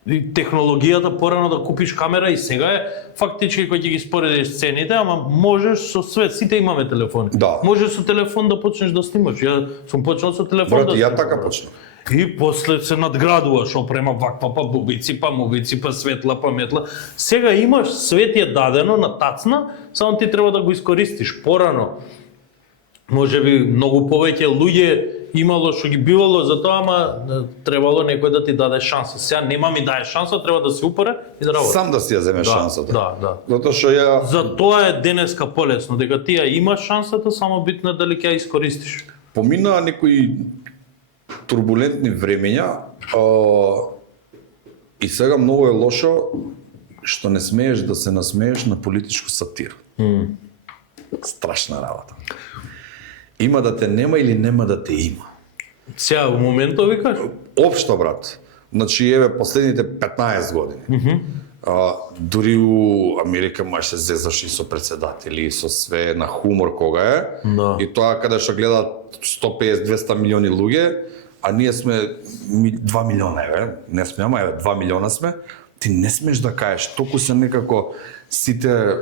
и технологијата порано да купиш камера и сега е фактички кој ќе ги споредиш цените, ама можеш со све, сите имаме телефони. Да. Можеш со телефон да почнеш да снимаш. Ја сум почнал со телефон Брат, да ја снимам. така почнав. И после се надградуваш, опрема ваква, па бубици, па мувици, па светла, па метла. Сега имаш, свет е дадено на тацна, само ти треба да го искористиш. Порано, може би многу повеќе луѓе имало што ги бивало за тоа, ама требало некој да ти даде шанса. Сега нема ми дае шанса, треба да се упоре и да работи. Сам да си ја земеш шансата. Да. Затоа што ја За тоа е денеска полесно, дека ти ја имаш шансата, само битно е дали ќе ја искористиш. поминаа некои турбулентни времења и сега многу е лошо што не смееш да се насмееш на политичко сатира. Страшна работа. Има да те нема или нема да те има. Сега во моментот викаш? Општо, брат. Значи, еве, последните 15 години. Дури у Америка маш се зезаш и со председатели, и со све на хумор кога е. Да. И тоа каде што гледаат 150-200 милиони луѓе, а ние сме 2 милиона, не сме, ама 2 милиона сме, ти не смеш да кажеш, толку се некако сите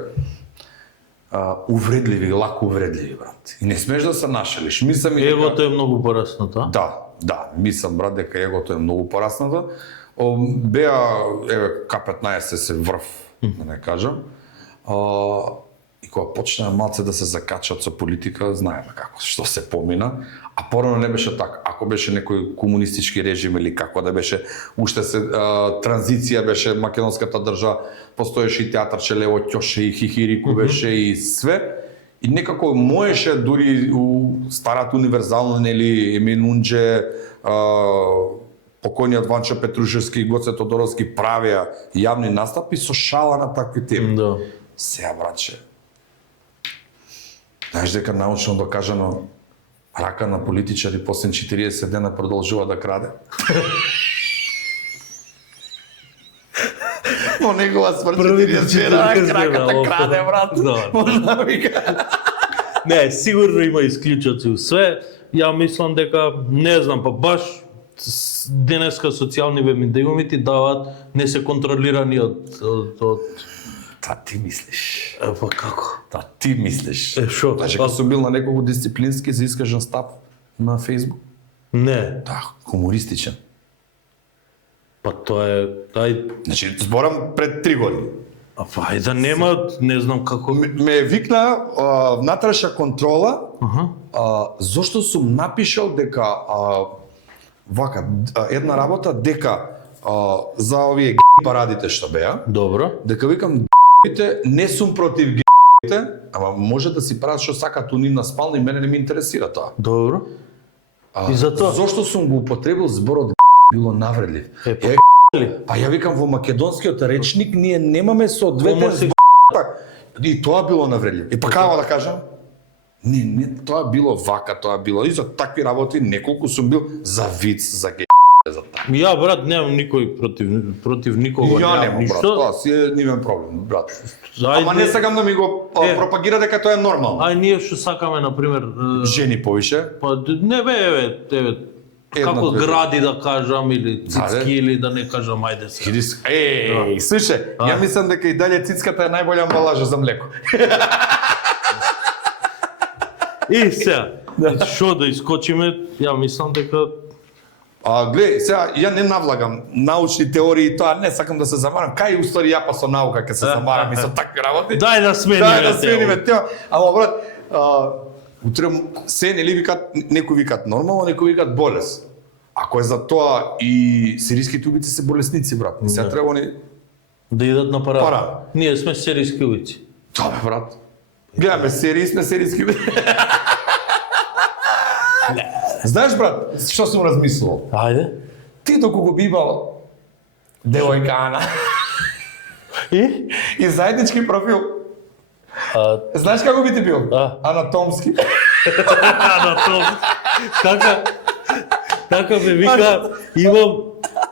увредливи, лако увредливи, брат. И не смеш да се нашелиш. Мислам и Егото е многу пораснато, а? Да, мислам, брат, дека егото е многу пораснато. Беа, К-15 се врв, да не кажам. И кога почна малце да се закачат со политика, знаеме како, што се помина. А порано не беше така. Ако беше некој комунистички режим или како да беше, уште се транзиција беше македонската држава, постоеше и театар Челево Ќоше и Хихирику беше и све. И некако можеше дури у старата универзално, нели, Емин Ундже, покојниот Ванчо Петрушевски и Гоце Тодоровски правеа јавни настапи со шала на такви теми. Да. Сега, братче, знаеш дека научно докажано рака на политичари после 40 дена продолжува да краде? Но негова смрт 40 дена раката краде, брат. Не, сигурно има исклучоци у све. Ја мислам дека, не знам, па баш денеска социјални медиуми ти дават, не се контролирани од Та ти мислиш. Па како? Та ти мислиш. Шо? Значи, кога сум бил на неколку дисциплински за искажен став на Фейсбук. Не. Да, хумористичен. Па тоа е, Значи, зборам пред 3 години. па да нема, не знам како. Ме викна внатрешна контрола, зошто сум напишал дека вака една работа дека за овие парадите што беа, Добро. дека викам не сум против ама може да си прават што сакат уни на спална и мене не ми интересира тоа. Добро. И затоа? Зошто сум го употребил зборот било навредлив. Па ја викам во македонскиот речник ние немаме соодветен збор. И тоа било навредлив. И па како да кажам? Не, тоа било вака, тоа било и за такви работи неколку сум бил за виц, за за така. Ја, брат, немам никој против никого, немам брат, ништо. тоа си е нивен проблем, брат. Ајде. Ама не сакам да ми го пропагира дека тоа е нормално. Ај ние што сакаме, например, Жени повише. па не бе, еве, како гради да кажам или цицки или да не кажам, ајде се. Еј, слушај, ја мислам дека и дале цицката е најбоља амбалажа за млеко. И сега, што да искочиме, ја мислам дека Гледај, сега ја не навлагам научни теории и тоа, не сакам да се замарам. Кај устори ја па со наука ќе се замарам и со такви работи. Дај да смениме тема. Ама брат, утре се нели викат, некои викат нормално, некои викат болест. Ако е за тоа и сириските убици се болесници, брат. И сега треба они да идат на парад. Пара. Ние сме серијски убици. Тоа бе, брат. Гледаме серии, сме серијски убици. Знаеш, брат, што сум размислувал? Ајде. Ти доколку би имал девојка Ана и заеднички профил, знаеш како би ти бил? Анатомски. Анатомски. Така ме вика, имам,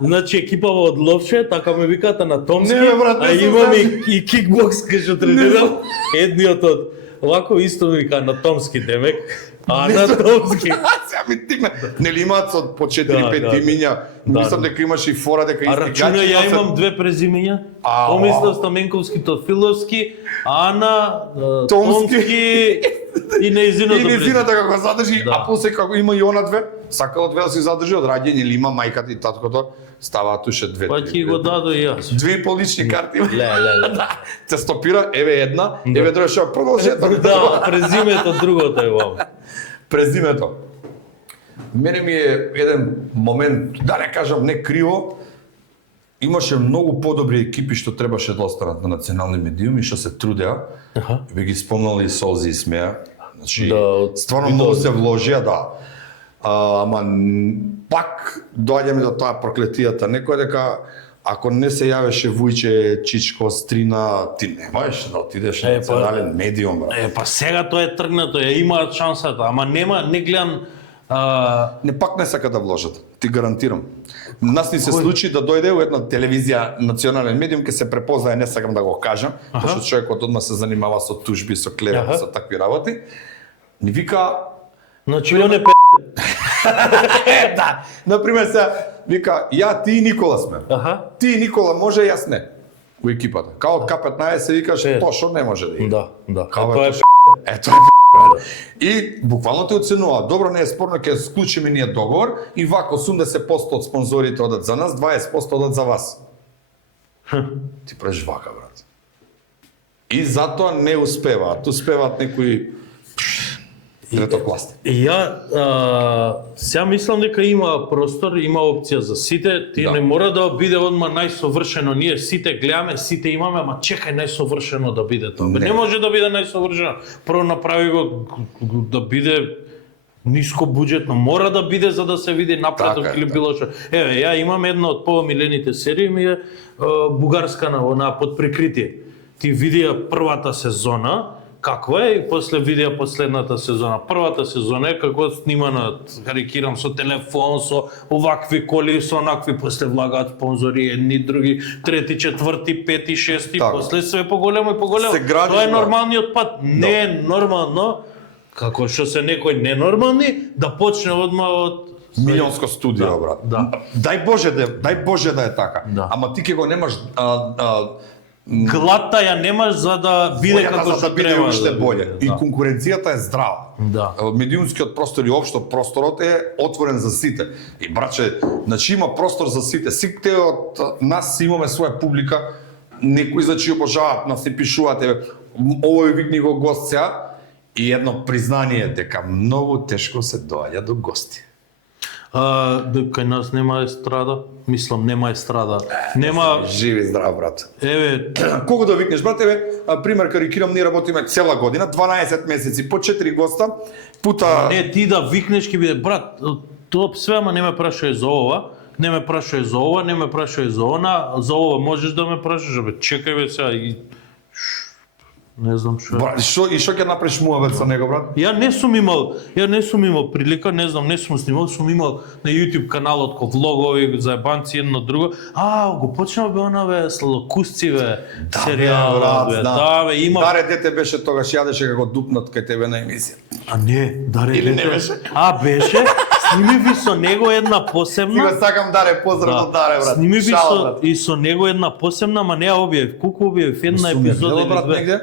значи екипава од Ловче, така ме викаат анатомски, Не, брат, а имам и кикбокс кај што тренирам. Едниот од овако исто ми вика анатомски демек. Анатомски. Сега ми тигна. Нели имаат со по 4-5 имиња. Мислам дека имаш и фора дека А рачуна, ја имам 2 презимиња. Помислав Стаменковски, Тофиловски, Ана, Томски и нејзиното И презиме. незината како задржи, а после како има и она две, сакала две да си задржи од раѓање или има мајката и таткото, ставаат уште две. Па ќе го дадо и јас. 2,5 лични карти. Ле. Те стопира, еве една, еве друга што продолжеток. Да, презимето другото е вам. Презимето. Мене ми е еден момент, да не кажам не криво, имаше многу подобри екипи што требаше да останат на национални медиуми, што се трудеа. Би ги спомнали солзи и смеа. Значи, стварно многу се вложија, да. Ама пак доаѓаме до таа проклетијата. Некој дека ако не се јавеше Вујче, Чичко, Стрина, ти немаш да отидеш на национален медиум, брат. Па сега тоа е тргнато, ја имаат шансата, ама нема, не гледам. Не пак не сака да вложат, ти гарантирам. Нас ни се случи да дојде у една телевизија, национален медиум, ке се препознае, не сакам да го кажам, пошто човекот одма се занимава со тужби, со клевета, со такви работи. Ни вика... Значи, он е Да. Например, сега вика, ја, ти и Никола сме. Аха. Ти и Никола може, јас не. У екипата. Као од К15 викаш, Тошо не може да иде. Да. Као Тоа е Ето е И буквално те оценува. Добро, не е спорно, ќе склучиме ние договор и вака 80% од спонзорите одат за нас, 20% одат за вас. Ти правиш вака, брат. И затоа не успеваат. Успеваат некои третокласни. И сега мислам дека има простор, има опција за сите. Ти не мора да биде одма најсовршено. Ние сите гледаме, сите имаме, ама чекај најсовршено да биде тоа. Не може да биде најсовршено. Прво направи го да биде ниско буџетно. Мора да биде за да се види напредок или било што. Еве, ја имам една од поомилените серии, ми е бугарска на под прикритие. Ти видија првата сезона, каква е, и после видеа последната сезона. Првата сезона е како снимана, карикирам, со телефон, со овакви коли, со онакви, после влагаат спонзори, едни, други, трети, четврти, пети, шести, после све поголемо и поголемо. Тоа е нормалниот пат. Не е нормално, како што се некои ненормални, да почне одма од милионско студио, брат. Дај Боже да е така. Ама ти ќе го немаш глата ја немаш за да биде како што треба. Уште боле. И конкуренцијата е здрава. Медиумскиот простор и општо просторот е отворен за сите. И браче, значи има простор за сите. Сите од нас имаме своја публика. Некои значи обожаваат, нас се пишуваат, овој викни го гост сега. И едно признание дека многу тешко се доаѓа до гости. Кај нас нема естрада, мислам нема естрада. Нема живи здрав, брат. Еве, колку да викнеш, брат, еве, пример карикирам, ние работиме цела година, 12 месеци, по 4 госта, пута не ти да викнеш ќе биде брат, тоа све, ама не ме прашај за ова, не ме прашај за ова, не ме прашај за она, за ова можеш да ме прашаш, абе чекај бе сега и не знам што. Брат, и што ќе направиш муавет со него, брат? Ја не сум имал прилика, не знам, не сум снимал, сум имал на YouTube каналот ко влогови за ебанци едно друго. Го почнав бе она бе сладокусци бе, серијал бе. Да бе, има. Даре дете беше тогаш јадеше како дупнат кај тебе на емисија. Не, Даре или дете. Не беше? Беше. Сними ви со него една посебна. Ти го сакам, Даре, поздрав од Даре, брат. Сними ви и со него една посебна, ма не ја објавив. Колку објавив? Една епизода или две.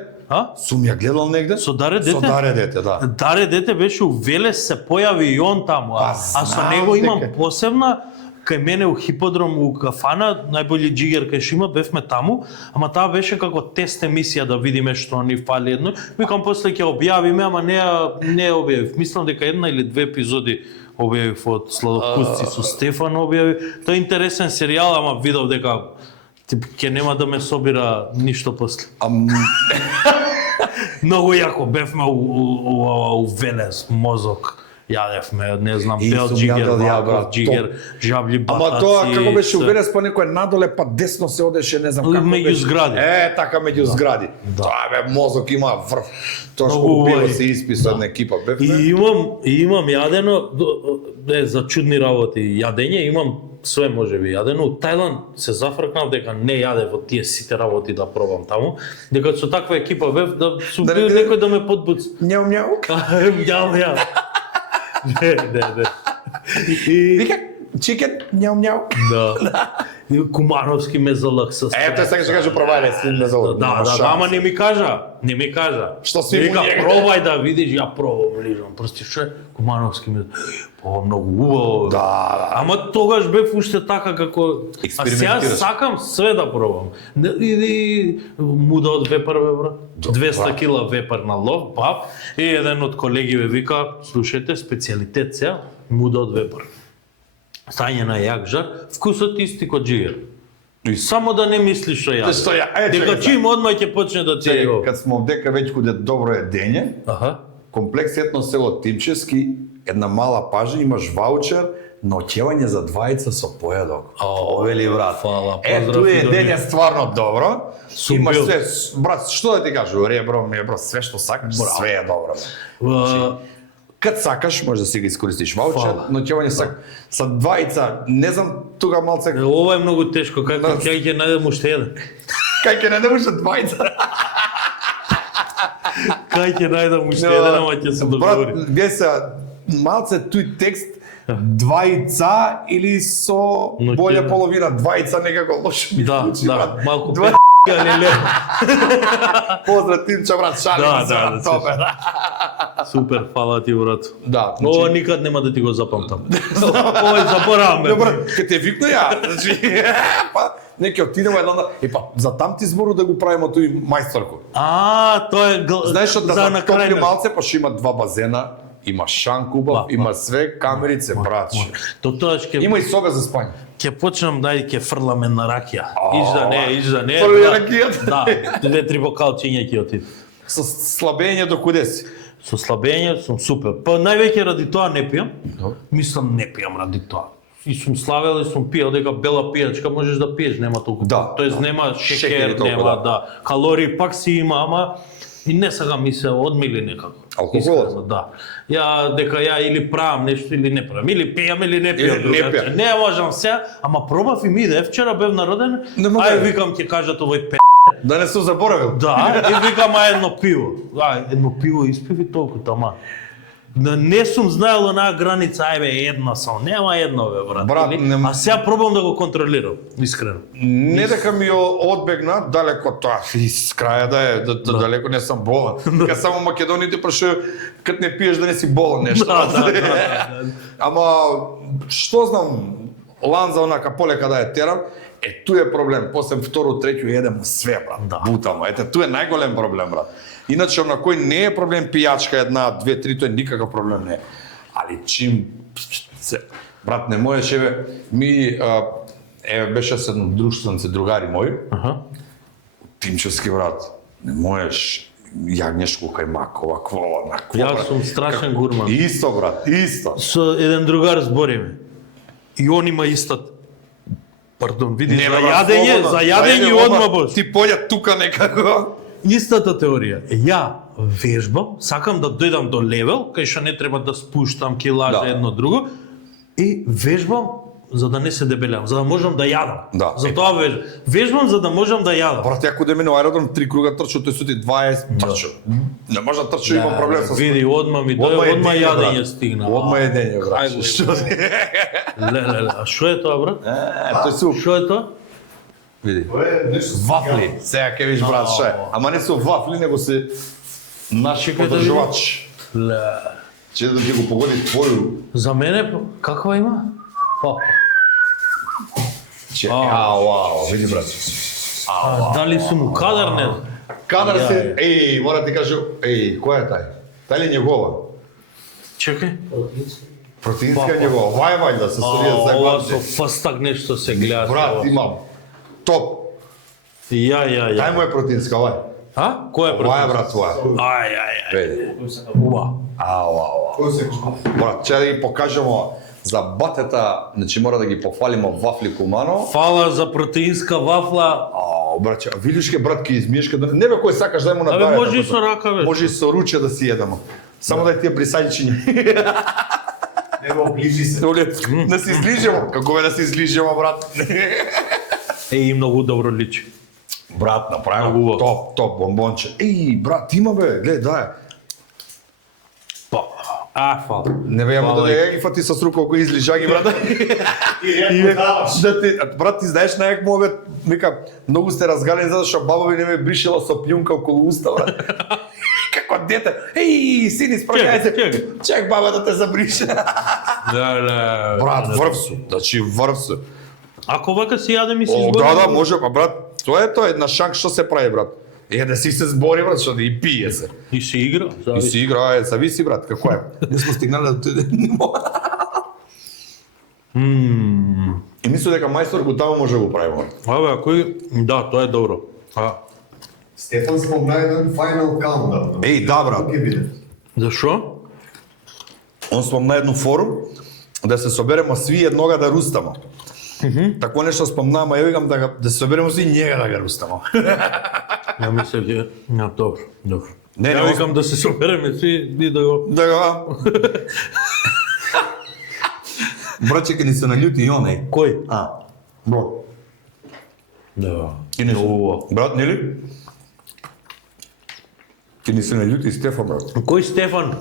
Сум ја гледал негде? Со Даре дете? Со Даре дете, да. Даре дете беше у Велес, се појави и он таму, а со него имам посебна, кај мене у хиподром у кафана, најбољи джигер кај шима, бевме таму, ама таа беше како тест емисија да видиме што ни фали едно. Викам после ќе објавиме, ама не објавив. Мислам дека една или две епизоди објавив од Сладокусци со Стефан објави. Тоа е интересен серијал, ама видов дека ќе нема да ме собира ништо после. Многу јако бевме у Велес, мозок. Јадевме, не знам, бел джигер, ваков джигер, жабли бахаци. Ама тоа како беше у Велес, па некој надоле, па десно се одеше, не знам како беше. Меѓу згради. Така меѓу згради. Тоа бе, мозок има врв. Тоа што пиво се исписа од екипа бевме. И имам јадено, за чудни работи јадење, имам све можеби јадено. У Тајланд се зафркнав дека не јадев од тие сите работи да пробам таму. Дека со таква екипа бев да сум бил некој да ме подбуци. Њау. Њау. Не. Вика, чикен, њау. Да. Кумановски мезолак со стрес. Ето сега ќе кажу пробај си мезолак. Да, ама не ми кажа. Што си вика, пробај да видиш, ја пробам, лижам. Прости што е Кумановски мезолак. Многу убаво. Да. Ама тогаш бев уште така како а сега сакам све да пробам. И муда од вепар бе, брат. 200 кила вепар на лов, пап. И еден од колеги бе вика, слушајте, специјалитет сега, муда од вепар. Стање на јак жар, вкусот исти ко джигер. И само да не мислиш што јаде. Дека чим одма ќе почне да ти го. Кад смо дека веќе куде добро едење, комплекс Етно село Тимчевски, една мала пажа, имаш ваучер на оќевање за двајца со појадок. Вели брат. Ето е едење стварно добро. Имаш све, брат, што да ти кажу, ребро, све што сакаш, све е добро. Кад сакаш, може да си го искористиш ваучер, но ќе са двајца, не знам, тука малце... Ова е многу тешко, кај ќе најдем уште еден. Кај ќе најдем уште двајца? Кај ќе најдем уште еден, ама ќе се договори. Брат, гледа се, малце тој текст, Два яйца или со Но болја ќе- половина, два яйца некако лошо ми Да, звучи, да, брат. малку Два- или ле. Поздрав Тимча, брат, шалим Да, се, да, брат, да, добре. Супер, фала ти брат. Да, Ова никад нема да ти го запамтам. Овој забораваме. Добре, ке те викна ја, значи, па, неке отидеме една, па, за там ти збору да го правиме тој мајсторко. Тоа е Знаеш што да за на затопли крај. малце, па што има два базена, има шанк убав, Ба, има све, камерице, брат. Тоа ќе Има и собе за спање. ќе почнам да ќе фрламе на ракија. Иш да не. Фрли да. ракијата. Да, 2-3 бокалчиња ќе отиде. Со слабење до куде си? Со слабење сум супер. Па највеќе ради тоа не пијам. Мислам не пијам ради тоа. И сум славел и сум пиел дека бела пијачка можеш да пиеш, нема толку. Да, Тоест да. нема Шеќери шекер, толку, нема да. да. Калории пак си има, ама и не сега ми се одмили некако. Алкохолот? Искрено, да. Ја или правам нешто или не правам, или пијам или не пијам. Или не другаче. пијам. Не можам се, ама пробав и ми иде. Вчера бев на роден, Не мога. ај викам ќе кажат овој Да не сум заборавил. Да, и викам едно пиво. Едно пиво испиви толку тама. Не сум знаел онаа граница, ајбе едно сам, нема едно бе брат. Брат, Или- не- А сега пробам да го контролирам, искрено. Не дека ми одбегна, далеко тоа, из краја да е, далеко не сум болен. Ка само македоните прашају, кад не пиеш да не си болен нешто. Да. Ама, што знам, ланза онака полека да ја терам, ту е проблем. После второ, треќу едем све, брат. Да. Бутамо. Ту е најголем проблем, брат. Иначе на кој не е проблем пијачка една, две, три, тој никаков проблем не е. Али чим се брат не можеш еве ми беше со едно друштвенце другари мои. Аха. Тимчевски брат. Не можеш јагнешко кајмак, овакво, онакво. Јас брат. сум страшен гурман. Исто брат, исто. Со еден другар збориме. И он има истот. Пардон, види, за брат, јадење, слободно. за јадење Ајде, одма ома, бош. Ти поѓа тука некако. Истата теорија. Ја вежбам, сакам да дојдам до левел, кај што не треба да спуштам килажа Да. едно друго, и вежбам за да не се дебелам, за да можам да јадам. Да. За тоа вежбам. Вежбам за да можам да јадам. Брат, ја куде мене аеродром 3 круга трчу, тој сути 20 трчу. Не може да трчу, имам проблем со Види, одма ми дојде, одма јадење стигна. Одма едење, брат. Ајде, Што Леле, а што е тоа, брат? тој суп. Што е тоа? Види. Тоа е нешто Вафли. Сега ќе виш брат ше. Ама не се вафли, него се наш Чекај да подржувач. Ле. Че да ти го погоди твоју. За мене каква има? Че, вау, види брат. Дали сум у кадар, не? Кадар Ја, се, мора ти кажу, која е тај? Тај ли njegova? Чекај. Протеинска е njegova. Вај да се сорија за Ова со главче. фастак нешто се гледа. Брат, имам топ. Ја. Тај му е протеинска, вај. А? Кој е Вај брат? брат, твоја. Ај. Види. Уа. Кој се Брат, ќе да ги покажемо за батета, значи мора да ги пофалиме вафли кумано. Фала за протеинска вафла. Браќа, видиш ке брат ке измиеш да не бе кој сакаш да му Абе, нададе. може и со рака, бе. Може и со руче да си едемо. Само да тие брисајчиња. Ево, ближи се. Да се излижемо. Како бе да се излижемо, брат? И многу добро личи. Брат, направено Убаво. топ бомбонче. Брат, има бе, гледај, дај. Па, фала. Не бе, ама Фала да и- ја ги фати со рука кој излижа ги, брат. И ја даваш. Да ти, брат, ти знаеш најак му бе, вика, многу сте разгалени затоа што баба ми не ме бришела со пљунка околу уста, брат. Како дете, сини, спрагај се. Чекај. Чек баба да те забрише. Леле. Брат, врв су, значи врв су. Ако вака си јадем и си О, изборим. да, може, па брат, тоа е тоа, една шанк што се прави, брат. Да си се збори, брат, што да и пие се. И се игра. И си игра, зависи, брат, како е. Не сме стигнали до тој ден. И мислам дека мајстор го таму може да го прави, брат. Абе, да, тоа е добро. Стефан спомна еден Final Countdown. Да, брат. Кој ќе биде? Зашо? Он спомна едно форум да се собереме сви еднога да рустамо. Тако нешто спомнам, ја викам да се собереме сви njega да го рустамо. Ја мислев ќе... Добро. Не, Ја викам да се собереме сви и да го... Да го. Браќе, ке ни се налјути и оне. Кој? Бро. Да. Ке ни се... Брат, нели? Ке ни се налјути Стефан, брат. Кој Стефан?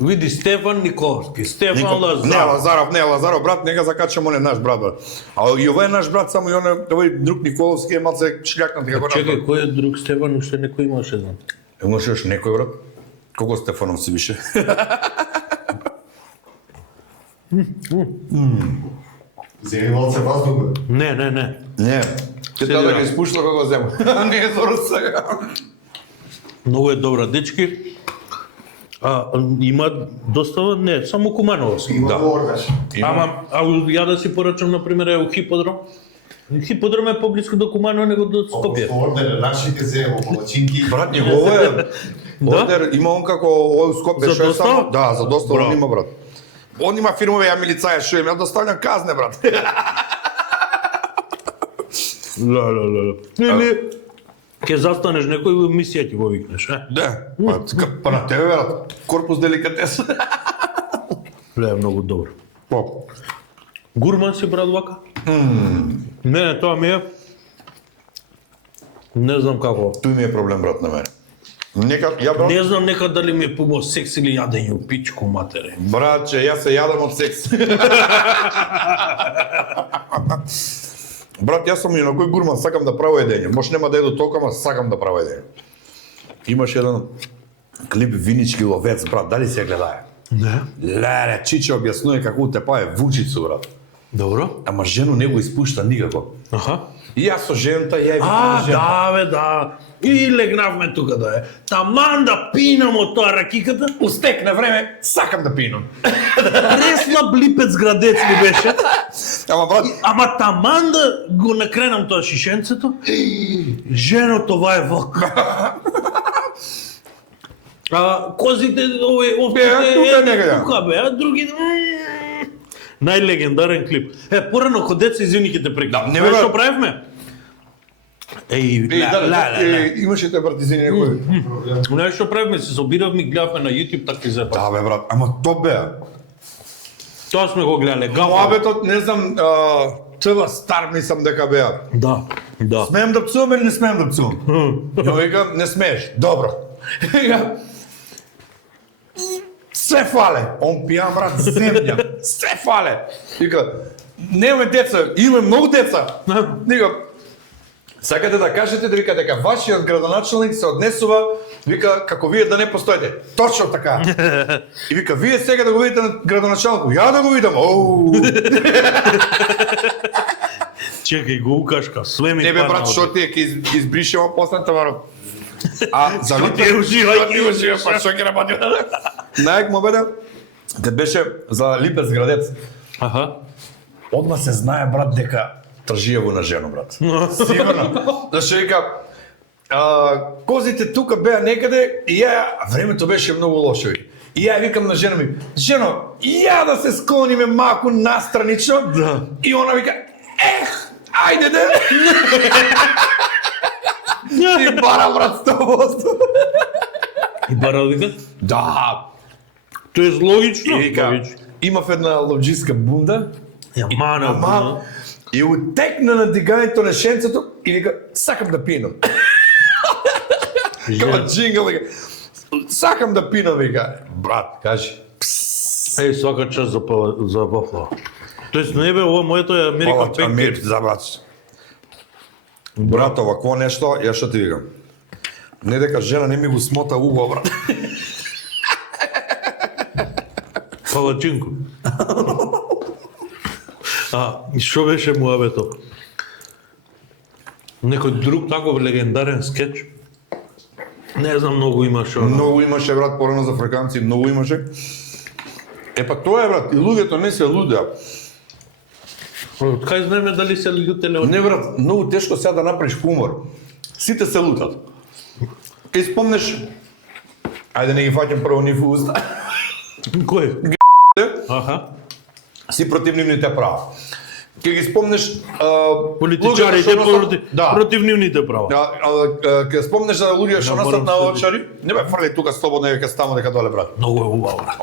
Види Стефан Николски, Стефан Лазаров. Не Лазаров, брат, нега закачам оне наш брат. А и овој е наш брат, само и овој друг Николовски е малце шљакнат како Чекај, кој е друг Стефан, уште некој имаше, знам. Имаше уште некој брат? Колко Стефанов си беше? Земи малце воздух, бе. Не. Не. Ќе Седи треба да рано. го испушта кога го зема. Не е зоро сега. Многу е добра, дечки. Има достава, не, само Кумановски. Има Да. ордаш. Ама, ја да си порачам, например, у Хиподром. Хиподром е поблиску до Куманово него до Скопје. Ордер, нашите земе, палачинки. Брат, негово е. Ордер има он како овој Скопје За што е достава? само. Да, за достава Браво. он има брат. Он има фирмови, ја милицаја што им, ја доставljam казне брат. Или ќе застанеш некој во емисија ќе го викнеш, Да, па на тебе брат. Корпус деликатес. Ле, многу добро. По. Гурман си брат вака? Не, тоа ми е. Не знам како. Тој ми е проблем брат на мене. Нека ја брат. Не знам нека дали ми е побо секс или јадење у пичку матере. Братче, јас се јадам од секс. Брат, јас сум и на кој гурман, сакам да правам едење. Може нема да еду толку, ама сакам да правам едење. Имаш еден клип Винички ловец, брат, дали се гледае? Не. Леле, Чиче објаснува како те пае Вучицу, брат. Добро. Ама жену не го испушта никако. Аха. И јас со жената, ја и викам жена. Да, бе, да. И легнавме тука да е. Таман да пинам од тоа ракиката. Устек на време, сакам да пинам. Ресла Блипец градец ли беше? Ама брат, Ама таман да го накренам тоа шишенцето. Жено, това е вок. Козите, овците, тука некаде. тука бе, а другите... Најлегендарен клип. Порано кod деца, извини ќе те прекинам. Да, не, Знаеш бе, што правевме? имаше те брат, извини некој. Знаеш што правевме? Се собиравме, гледавме на YouTube, така и зеба. Да бе брат, ама то беа. Тоа сме го гледале. Муабетот, не знам, цела стар мислам дека беа. Да. Смеем да пцувам или не смеем да пцувам? Ја вика, не смееш. Добро. Вика, се фале. Он пијан брат, земја. Се фале. Вика, немаме деца, имаме многу деца. Вика, сакате да кажете вика дека вашиот градоначалник се однесува, вика, како вие да не постоите. Точно така. И вика, вие сега да го видите на градоначалникот, ја да го видам. Оу. Чекај го укашка, све ми Не бе падна брат, од- што ти е, ќе избришемо после таварот. А за Што ти е, уживај, па што ќе работи? Најак му беда, кад беше за Липец градец, Аха. одма се знае брат дека тржија го на жено брат. Сигурно. Зашто вика, козите тука беа некаде и ја времето беше многу лошо. И ја викам на жена ми, жено, ја да се склониме малку настранично. Да. И она вика, ајде де. Ти бара брат 100%. И бара вика? Да. Тоа е логично. И вика, Логично. имав една ловџиска бунда. Ја мана, Ама, и утекна на дигањето на шенцето и вика, сакам да пинам. Као джингл, вика, сакам да пинам, вика. Брат, кажи. Еј, свака час за Бафло. Тоест не бе, ова моето е Америка Пенкер. За брат. Брат, овакво нешто, ја што ти викам. Не дека жена не ми го смота уво, брат. Палачинко. И што беше муабето? Некој друг таков легендарен скеч? Не знам, многу имаше. Многу имаше, брат, порано за африканци, многу имаше. Па тоа е, брат, и луѓето не се луѓе. Од кај знаеме дали се лутеле од... Не, брат, многу тешко сега да направиш хумор. Сите се лутат. Кај спомнеш, ајде не ги фаќам прво ни во уста, Кој? Аха. си против нивните права. Кај ги спомнеш... Политичарите луѓето што носат- против нивните права. Кај спомнеш за луѓе што Да, носат морам на следи. очари, не бе, фрли тука слободно дека ставам дека доле, брат. Многу е убаво, брат.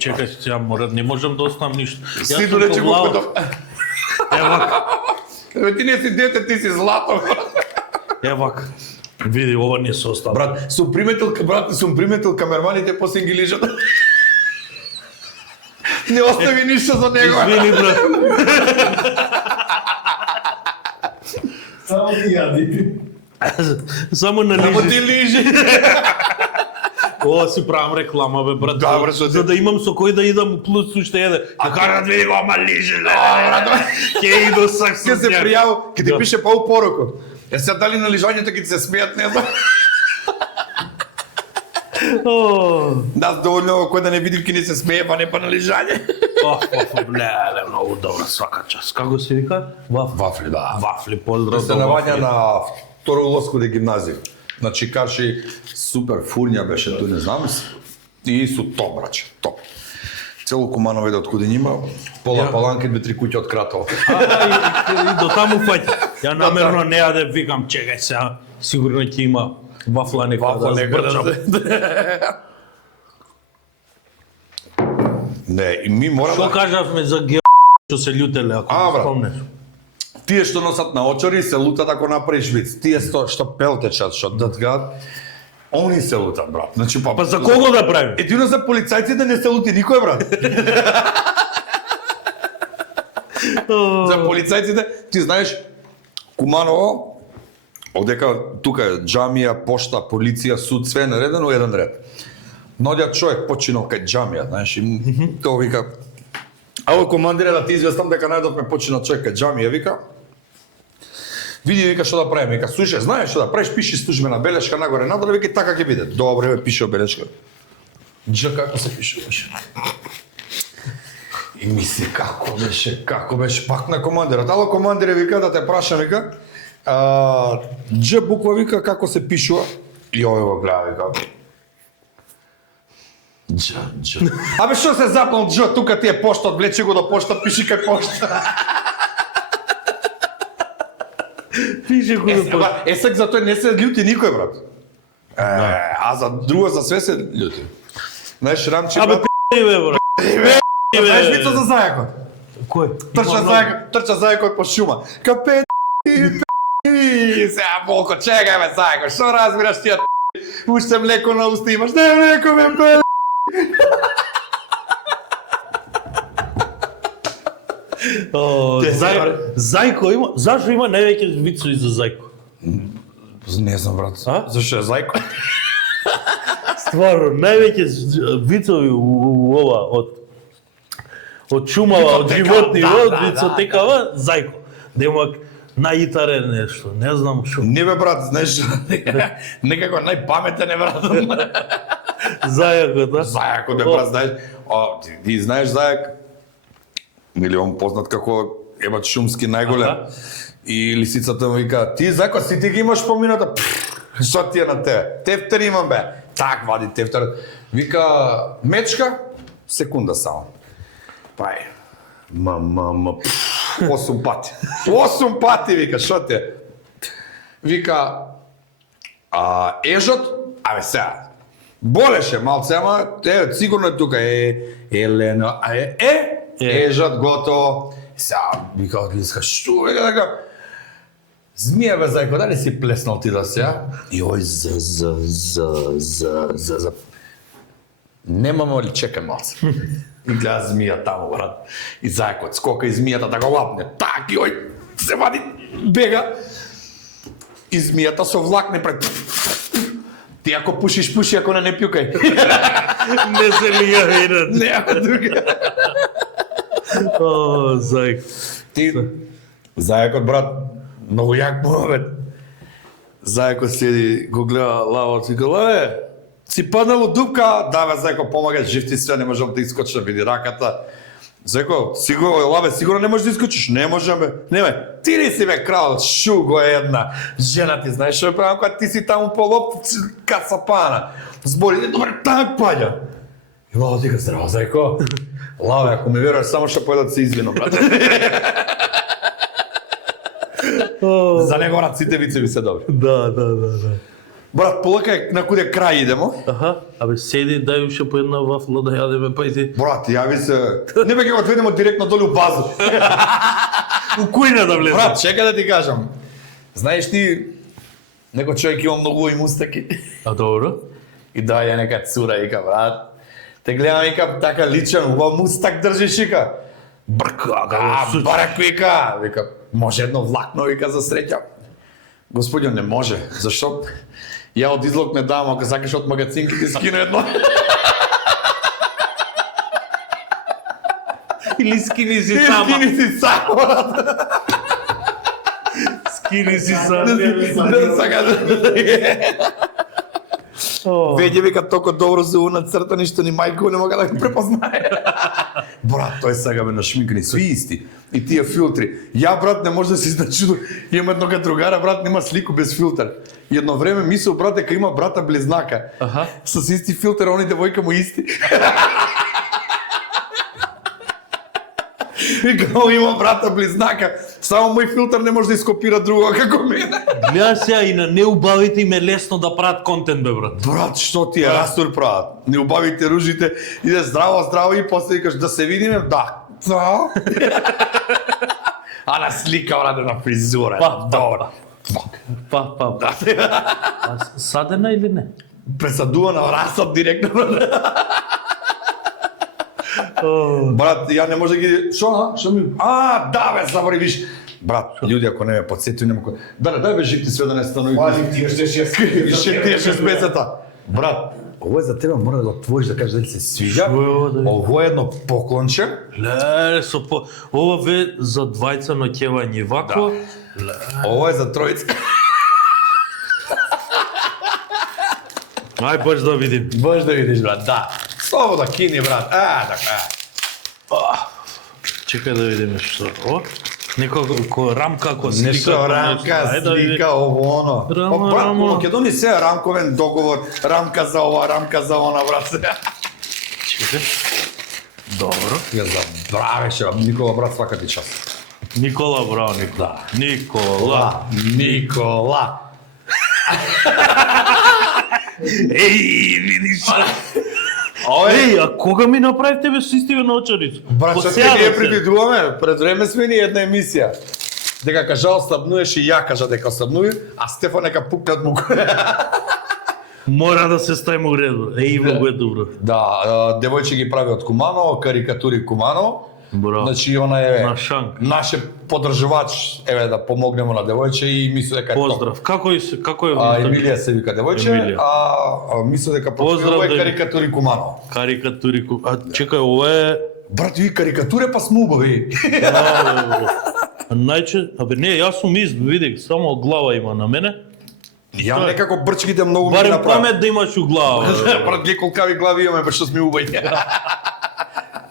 Чекај, сега не можам да оставам ништо. Јас Сиду сум рече ко го глава. педо. Бе, ти не си дете, ти си злато. Евак. Види, ова не се остава. Брат, сум приметил камерманите, после ги лижат. Не остави ништо за него. Извини, брат. Само ти јади. Само на Само ти лижи. лижи. О, си правам реклама, бе, брат. Добре, што ти- За да имам со кој да идам плюс уште еден. А карат види го, ама лижи, ле. Ке иду сак со Ке се njega. пријавил, ке ти Да. пише па поруку. Сега дали на лижањето ќе ти се смеат, не знам. О, Да, доволно кој да не видим ке не се смее, па не па на лижање. леле, многу добра свака час. Како се вика? Вафли, да. Вафли, поздрав. Се наваѓа на второ лоскоде гимназија. Значи Карши супер фурња беше тој, не знам. И су топ, браче, топ. Цело Куманово иде од куде нима, пола Ја. паланки, 2-3 куќи од Кратово. И до таму фаќа. Ја намерно не јадев, викам, чекај сега, сигурно ќе има вафла некоја да збрчам. Не, и ми мора Што да... кажавме за ге што се љутеле, ако А, го брат. спомнеш? Тие што носат на очари се лутат ако направиш виц. Тие што пелтечат, што датгад, они се лутат, брат. Значи, Па за кого да правим? Едино за полицајците не се лути никој, брат. За полицајците, ти знаеш, Куманово, одека тука е џамија, пошта, полиција, суд, све е наредено еден ред. Наоѓа човек починал кај џамија, знаеш, и тоа вика, ало командире да ти известам дека најдовме починал човек кај џамија, вика, види, вика, што да правиме, вика, слушај, знаеш што да правиш, пиши службена белешка нагоре надоле, вика, така ќе биде. Добре, бе, пише белешка. Дж како се пише, беше. И мисли како беше, пак на командирот. Ало командире, вика, да те прашам, вика, Дж буква, вика, како се пишува? И овој го гледа, вика. Дж. Абе, што се запнал Дж, тука ти е пошта, влече го до пошта, пиши кај пошта. Пише го да по... Сак за тој не се љути никој, брат. А за друго, за све се љути. Знаеш, Рамчи, Абе, брат, пи***и бе, брат. знаеш вицот за зајакот? Кој? Трча зајакот по шума. Капе, сега Волко, чекај бе зајакот, што разбираш ти од уште млеко на уста имаш? Не, млеко ме бе. О, Те Зајко има, зашо има највеќе вицови за Зајко? Не знам, брат. А? Зашто е зајко? Стварно, највеќе вицови у ова од шумава, од Вицотека, животни, да, од да, вицотекава, Зајко. Демак на итаре нешто, не знам што. Не бе, брат, знаеш, некако најпаметен е, брат. Зајакот, да? Зајакот е, брат, знаеш. Ти знаеш зајак, или он познат како ебат шумски најголем. Аха. И лисицата му вика, ти зајко, си ти ги имаш помината? Што ти е на тебе? Тефтер имам, бе. Так, вади тефтер. Вика, мечка? Секунда само. Пај. 8 пати. 8 пати, вика, шо ти е? Вика, ежот, абе сега, болеше малце, ама, сигурно е тука, Елена, ежот, готово. Сега, вика, одлиска, што, вика, така, змија, бе, зајко, дали си плеснал ти да сега? И ој, за. Немамо ли, чекай малце. И гледа змија таму, брат. И зајкот скока и змијата да го лапне. Так, и ој, се вади, бега. И змијата со влакне пред. Ти ако пушиш, пуши, ако не пјукај. Не се лига видат. Нема друга. О, Зајко. Ти, зајакот, брат, многу јак момент. Зајакот седи, го гледа лавот и вика, си паднал од дупка, да бе, зајко, помагаш, жив ти све, не можам да искочам, види раката. Зајко, сигурно, лаве, сигурно не можеш да искочиш, не можам, бе. Не, бе, ти ли си, бе, крал, шуго е една. Жена ти, знаеш, што правам, кога ти си таму по лоп, кацапана. Збори, добре, так паѓа. И лавот вика, здраво, зајко. Лаве, ако ме веруваш, само што појдат се извинам, брат. За него, брат, сите вицеви се добри. Да. Брат, полека на куде крај идемо. Аха, абе седи, дај уште по една вафла да јадеме, па иди. Брат, јави се. Не бе ќе го отведемо директно долу у базу. У кујна да влезе. Брат, чекај да ти кажам. Знаеш ти, некој човек има многу им устаки. А добро? И да ја нека цура, вика, брат. Те гледам вика така личен, убав мустак држиш вика. Брка, Барак вика, може едно влакно вика за среќа. Господјо, не може. Зашто? Ја од излог не давам, ако сакаш од магазинки ти скину едно. Или скини си сама. Скини си сама. Скини си сама. Веќе вика толку добро се нацртани што ни мајка не мога да го препознае. Брат, тој сега ме нашминкани, сви исти. И тие филтри. Ја, брат, не може да се изначуду. Имам еднога другара, брат, нема слику без филтер. И едно време мислел, брат, дека има брата близнака. Со исти филтер, они девојка му исти. Вика, има брата близнака. Само мој филтер не може да ископира другого како мене. Гледа сега и на неубавите им е лесно да прават контент, бе, брат. Брат, што ти е растур прават? Неубавите ружите, иде здраво и после викаш да се видиме, да. А на слика, брат, на фризура. Добро. Па. Садена или не? Пресадувана, расад директно. Брат, ја не може да ги... Шо ми... Да, бе, забори, виж. Брат, луѓе, ако не ме подсетил, нема кој... Дај бе, жик ти све да не станови. Пази, ти уште 6. Ще ти е 6 месеца. Брат, ово е за тебе, мора да го отвориш да кажеш дали се свиѓа. Ово е едно поклонче. Ле, ова ве за двајца на ќева ни вако. Ово е за тројца. Ај, баш да видим. Баш да видиш, брат, да. Слово да кини, брат. Така. Чекај да видиме што. Некако рамка, ако слика. Нешто рамка, слика, ово, оно. Брат, у Македонија се е рамковен договор. Рамка за ова, рамка за она, брат. Чекај. Добро. Ја забравеше, Никола, брат, свака ти час. Никола, браво, Никола. Никола. Еј, видиш. Еј, а кога ми направивте бе со истиве на очарицу? Брат, што ти ние предвидуваме, пред време сме ни една емисија. Дека кажа ослабнуеш и ја кажа дека ослабнуи, а Стефан нека пукнат му. Мора да се ставиме у реду. Еј, многу е добро. Да, девојче ги прави од Куманово, карикатури Куманово. Браво. Значи она е На шанк. Наше подржувач, еве да помогнеме на девојче и мислам дека Поздрав. Како е Емилија се вика девојче, мислам дека поздрав е карикатури Куманово. Карикатури. А чекај, ова е брат, и карикатури па сме убави. Абе не, јас сум ист, види, само глава има на мене. Ја некако брчките многу ми направи. направи. Барем памет да имаш у глава. Брат, гледа колкави глави имаме, па што сме убави.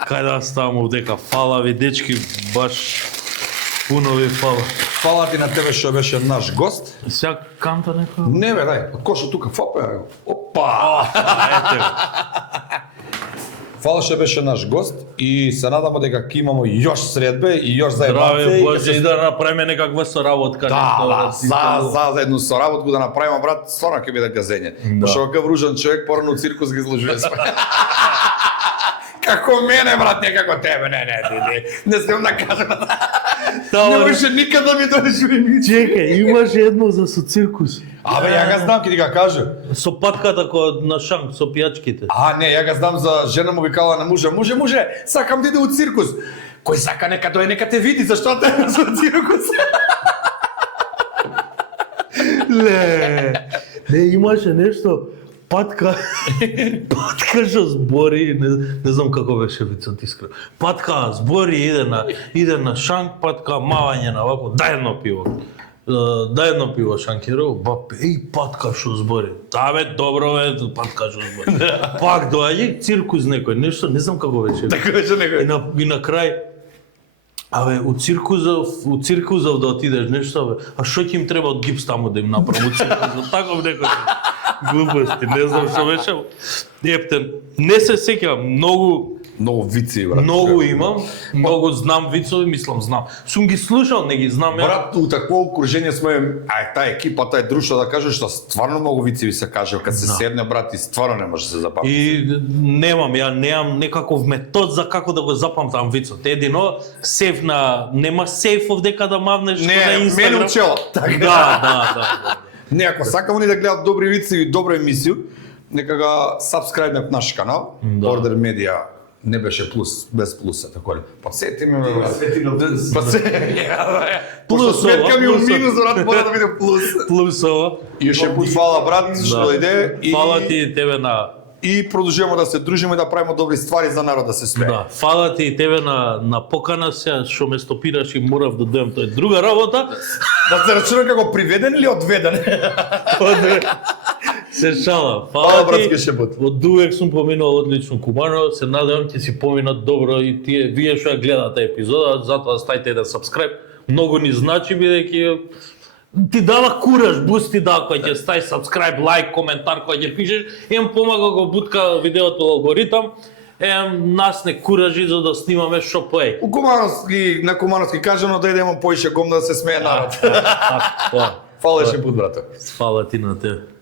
Кај да ставам овдека, фала ви дечки, баш пуно ви фала. Фала ти на тебе што беше наш гост. Сега канта нека? Не бе, дај, кошо тука, фапе, опа! Ете. Фала што беше наш гост и се надаме дека ќе имамо још средбе и још Здраве, заеднаци. Боже, и да направиме некаква соработка. Да, заедно соработку да направиме, брат, стварно ќе биде газење. Пошто какав ружан човек порано циркус ги изложува сме. Како мене, брат, не како тебе, не смем да кажам. Не може никад да ми дојдеш у емисија. Чекај, имаше едно за со циркус. Абе, ја га знам, ќе ти га кажа. Со патката на шанк, со пијачките. Не, ја га знам за жена му викала на мужа, муже, сакам да иде у циркус. Кој сака нека дојде, нека те види, зашто те со циркус? Не, имаше нешто, патка што збори, не знам како беше вицот искрено. Патка збори, иде на шанк, патка мавање на вако, дај едно пиво шанкеро, патка што збори. Да бе, добро бе, патка што збори. Пак доаѓа циркус некој, нешто, не знам како беше. Така беше некој. И на крај, абе, у циркузов да отидеш нешто, бе, а што ќе им треба од гипс таму да им направам у циркузов, таков некој. Глупости, не знам што беше. Ептен, не се сеќавам, многу вици, брат. Многу имам, многу знам вицови, мислам знам. Сум ги слушал, не ги знам. Брат, у такво окружение сме, таа екипа, тај друштво да кажеш што стварно многу вици ви се кажа, кога се седне, брат, и стварно не може да се запамти. И немам некаков метод за како да го запамтам вицот. Едино сев нема сейф овдека да мавнеш на Инстаграм. Не, учело. Да. Не, ако сакамо ни да гледат добри вици и добра емисија, нека ga subscribe на наш канал. Да. Order Media не беше плюс, без плюса, така ли? Подсети ме, бе, брат. Свети на плюс. Пошто сметка ми у плюсова. минус, брат, мора да биде плюс. Плюсова. И уште пут фала, брат, што дојде и Фала ти и тебе на и продолжуваме да се дружиме да правиме добри ствари за народ да се смее. да, фала ти и тебе на покана се што ме стопираш и морав да дојдам, тоа е друга работа. Да се рачуна како приведен или одведен? Се шала. Фала, Фала братски ти. шепот. Од увек сум поминал одлично Кумано, се надевам ќе си поминат добро и тие вие што ја гледате епизода, затоа ставите еден subscribe. Многу ни значи бидејќи ти дава кураж, буст ти дава кој ќе стави subscribe, лайк, коментар кој ќе пишеш, ем помага го бутка видеото алгоритам. Нас не куражи за да снимаме што поеј. У Кумановски, на Кумановски кажано да идемо поише ком да се смее народ. Фала Фала еше пут, брате. ти на тебе.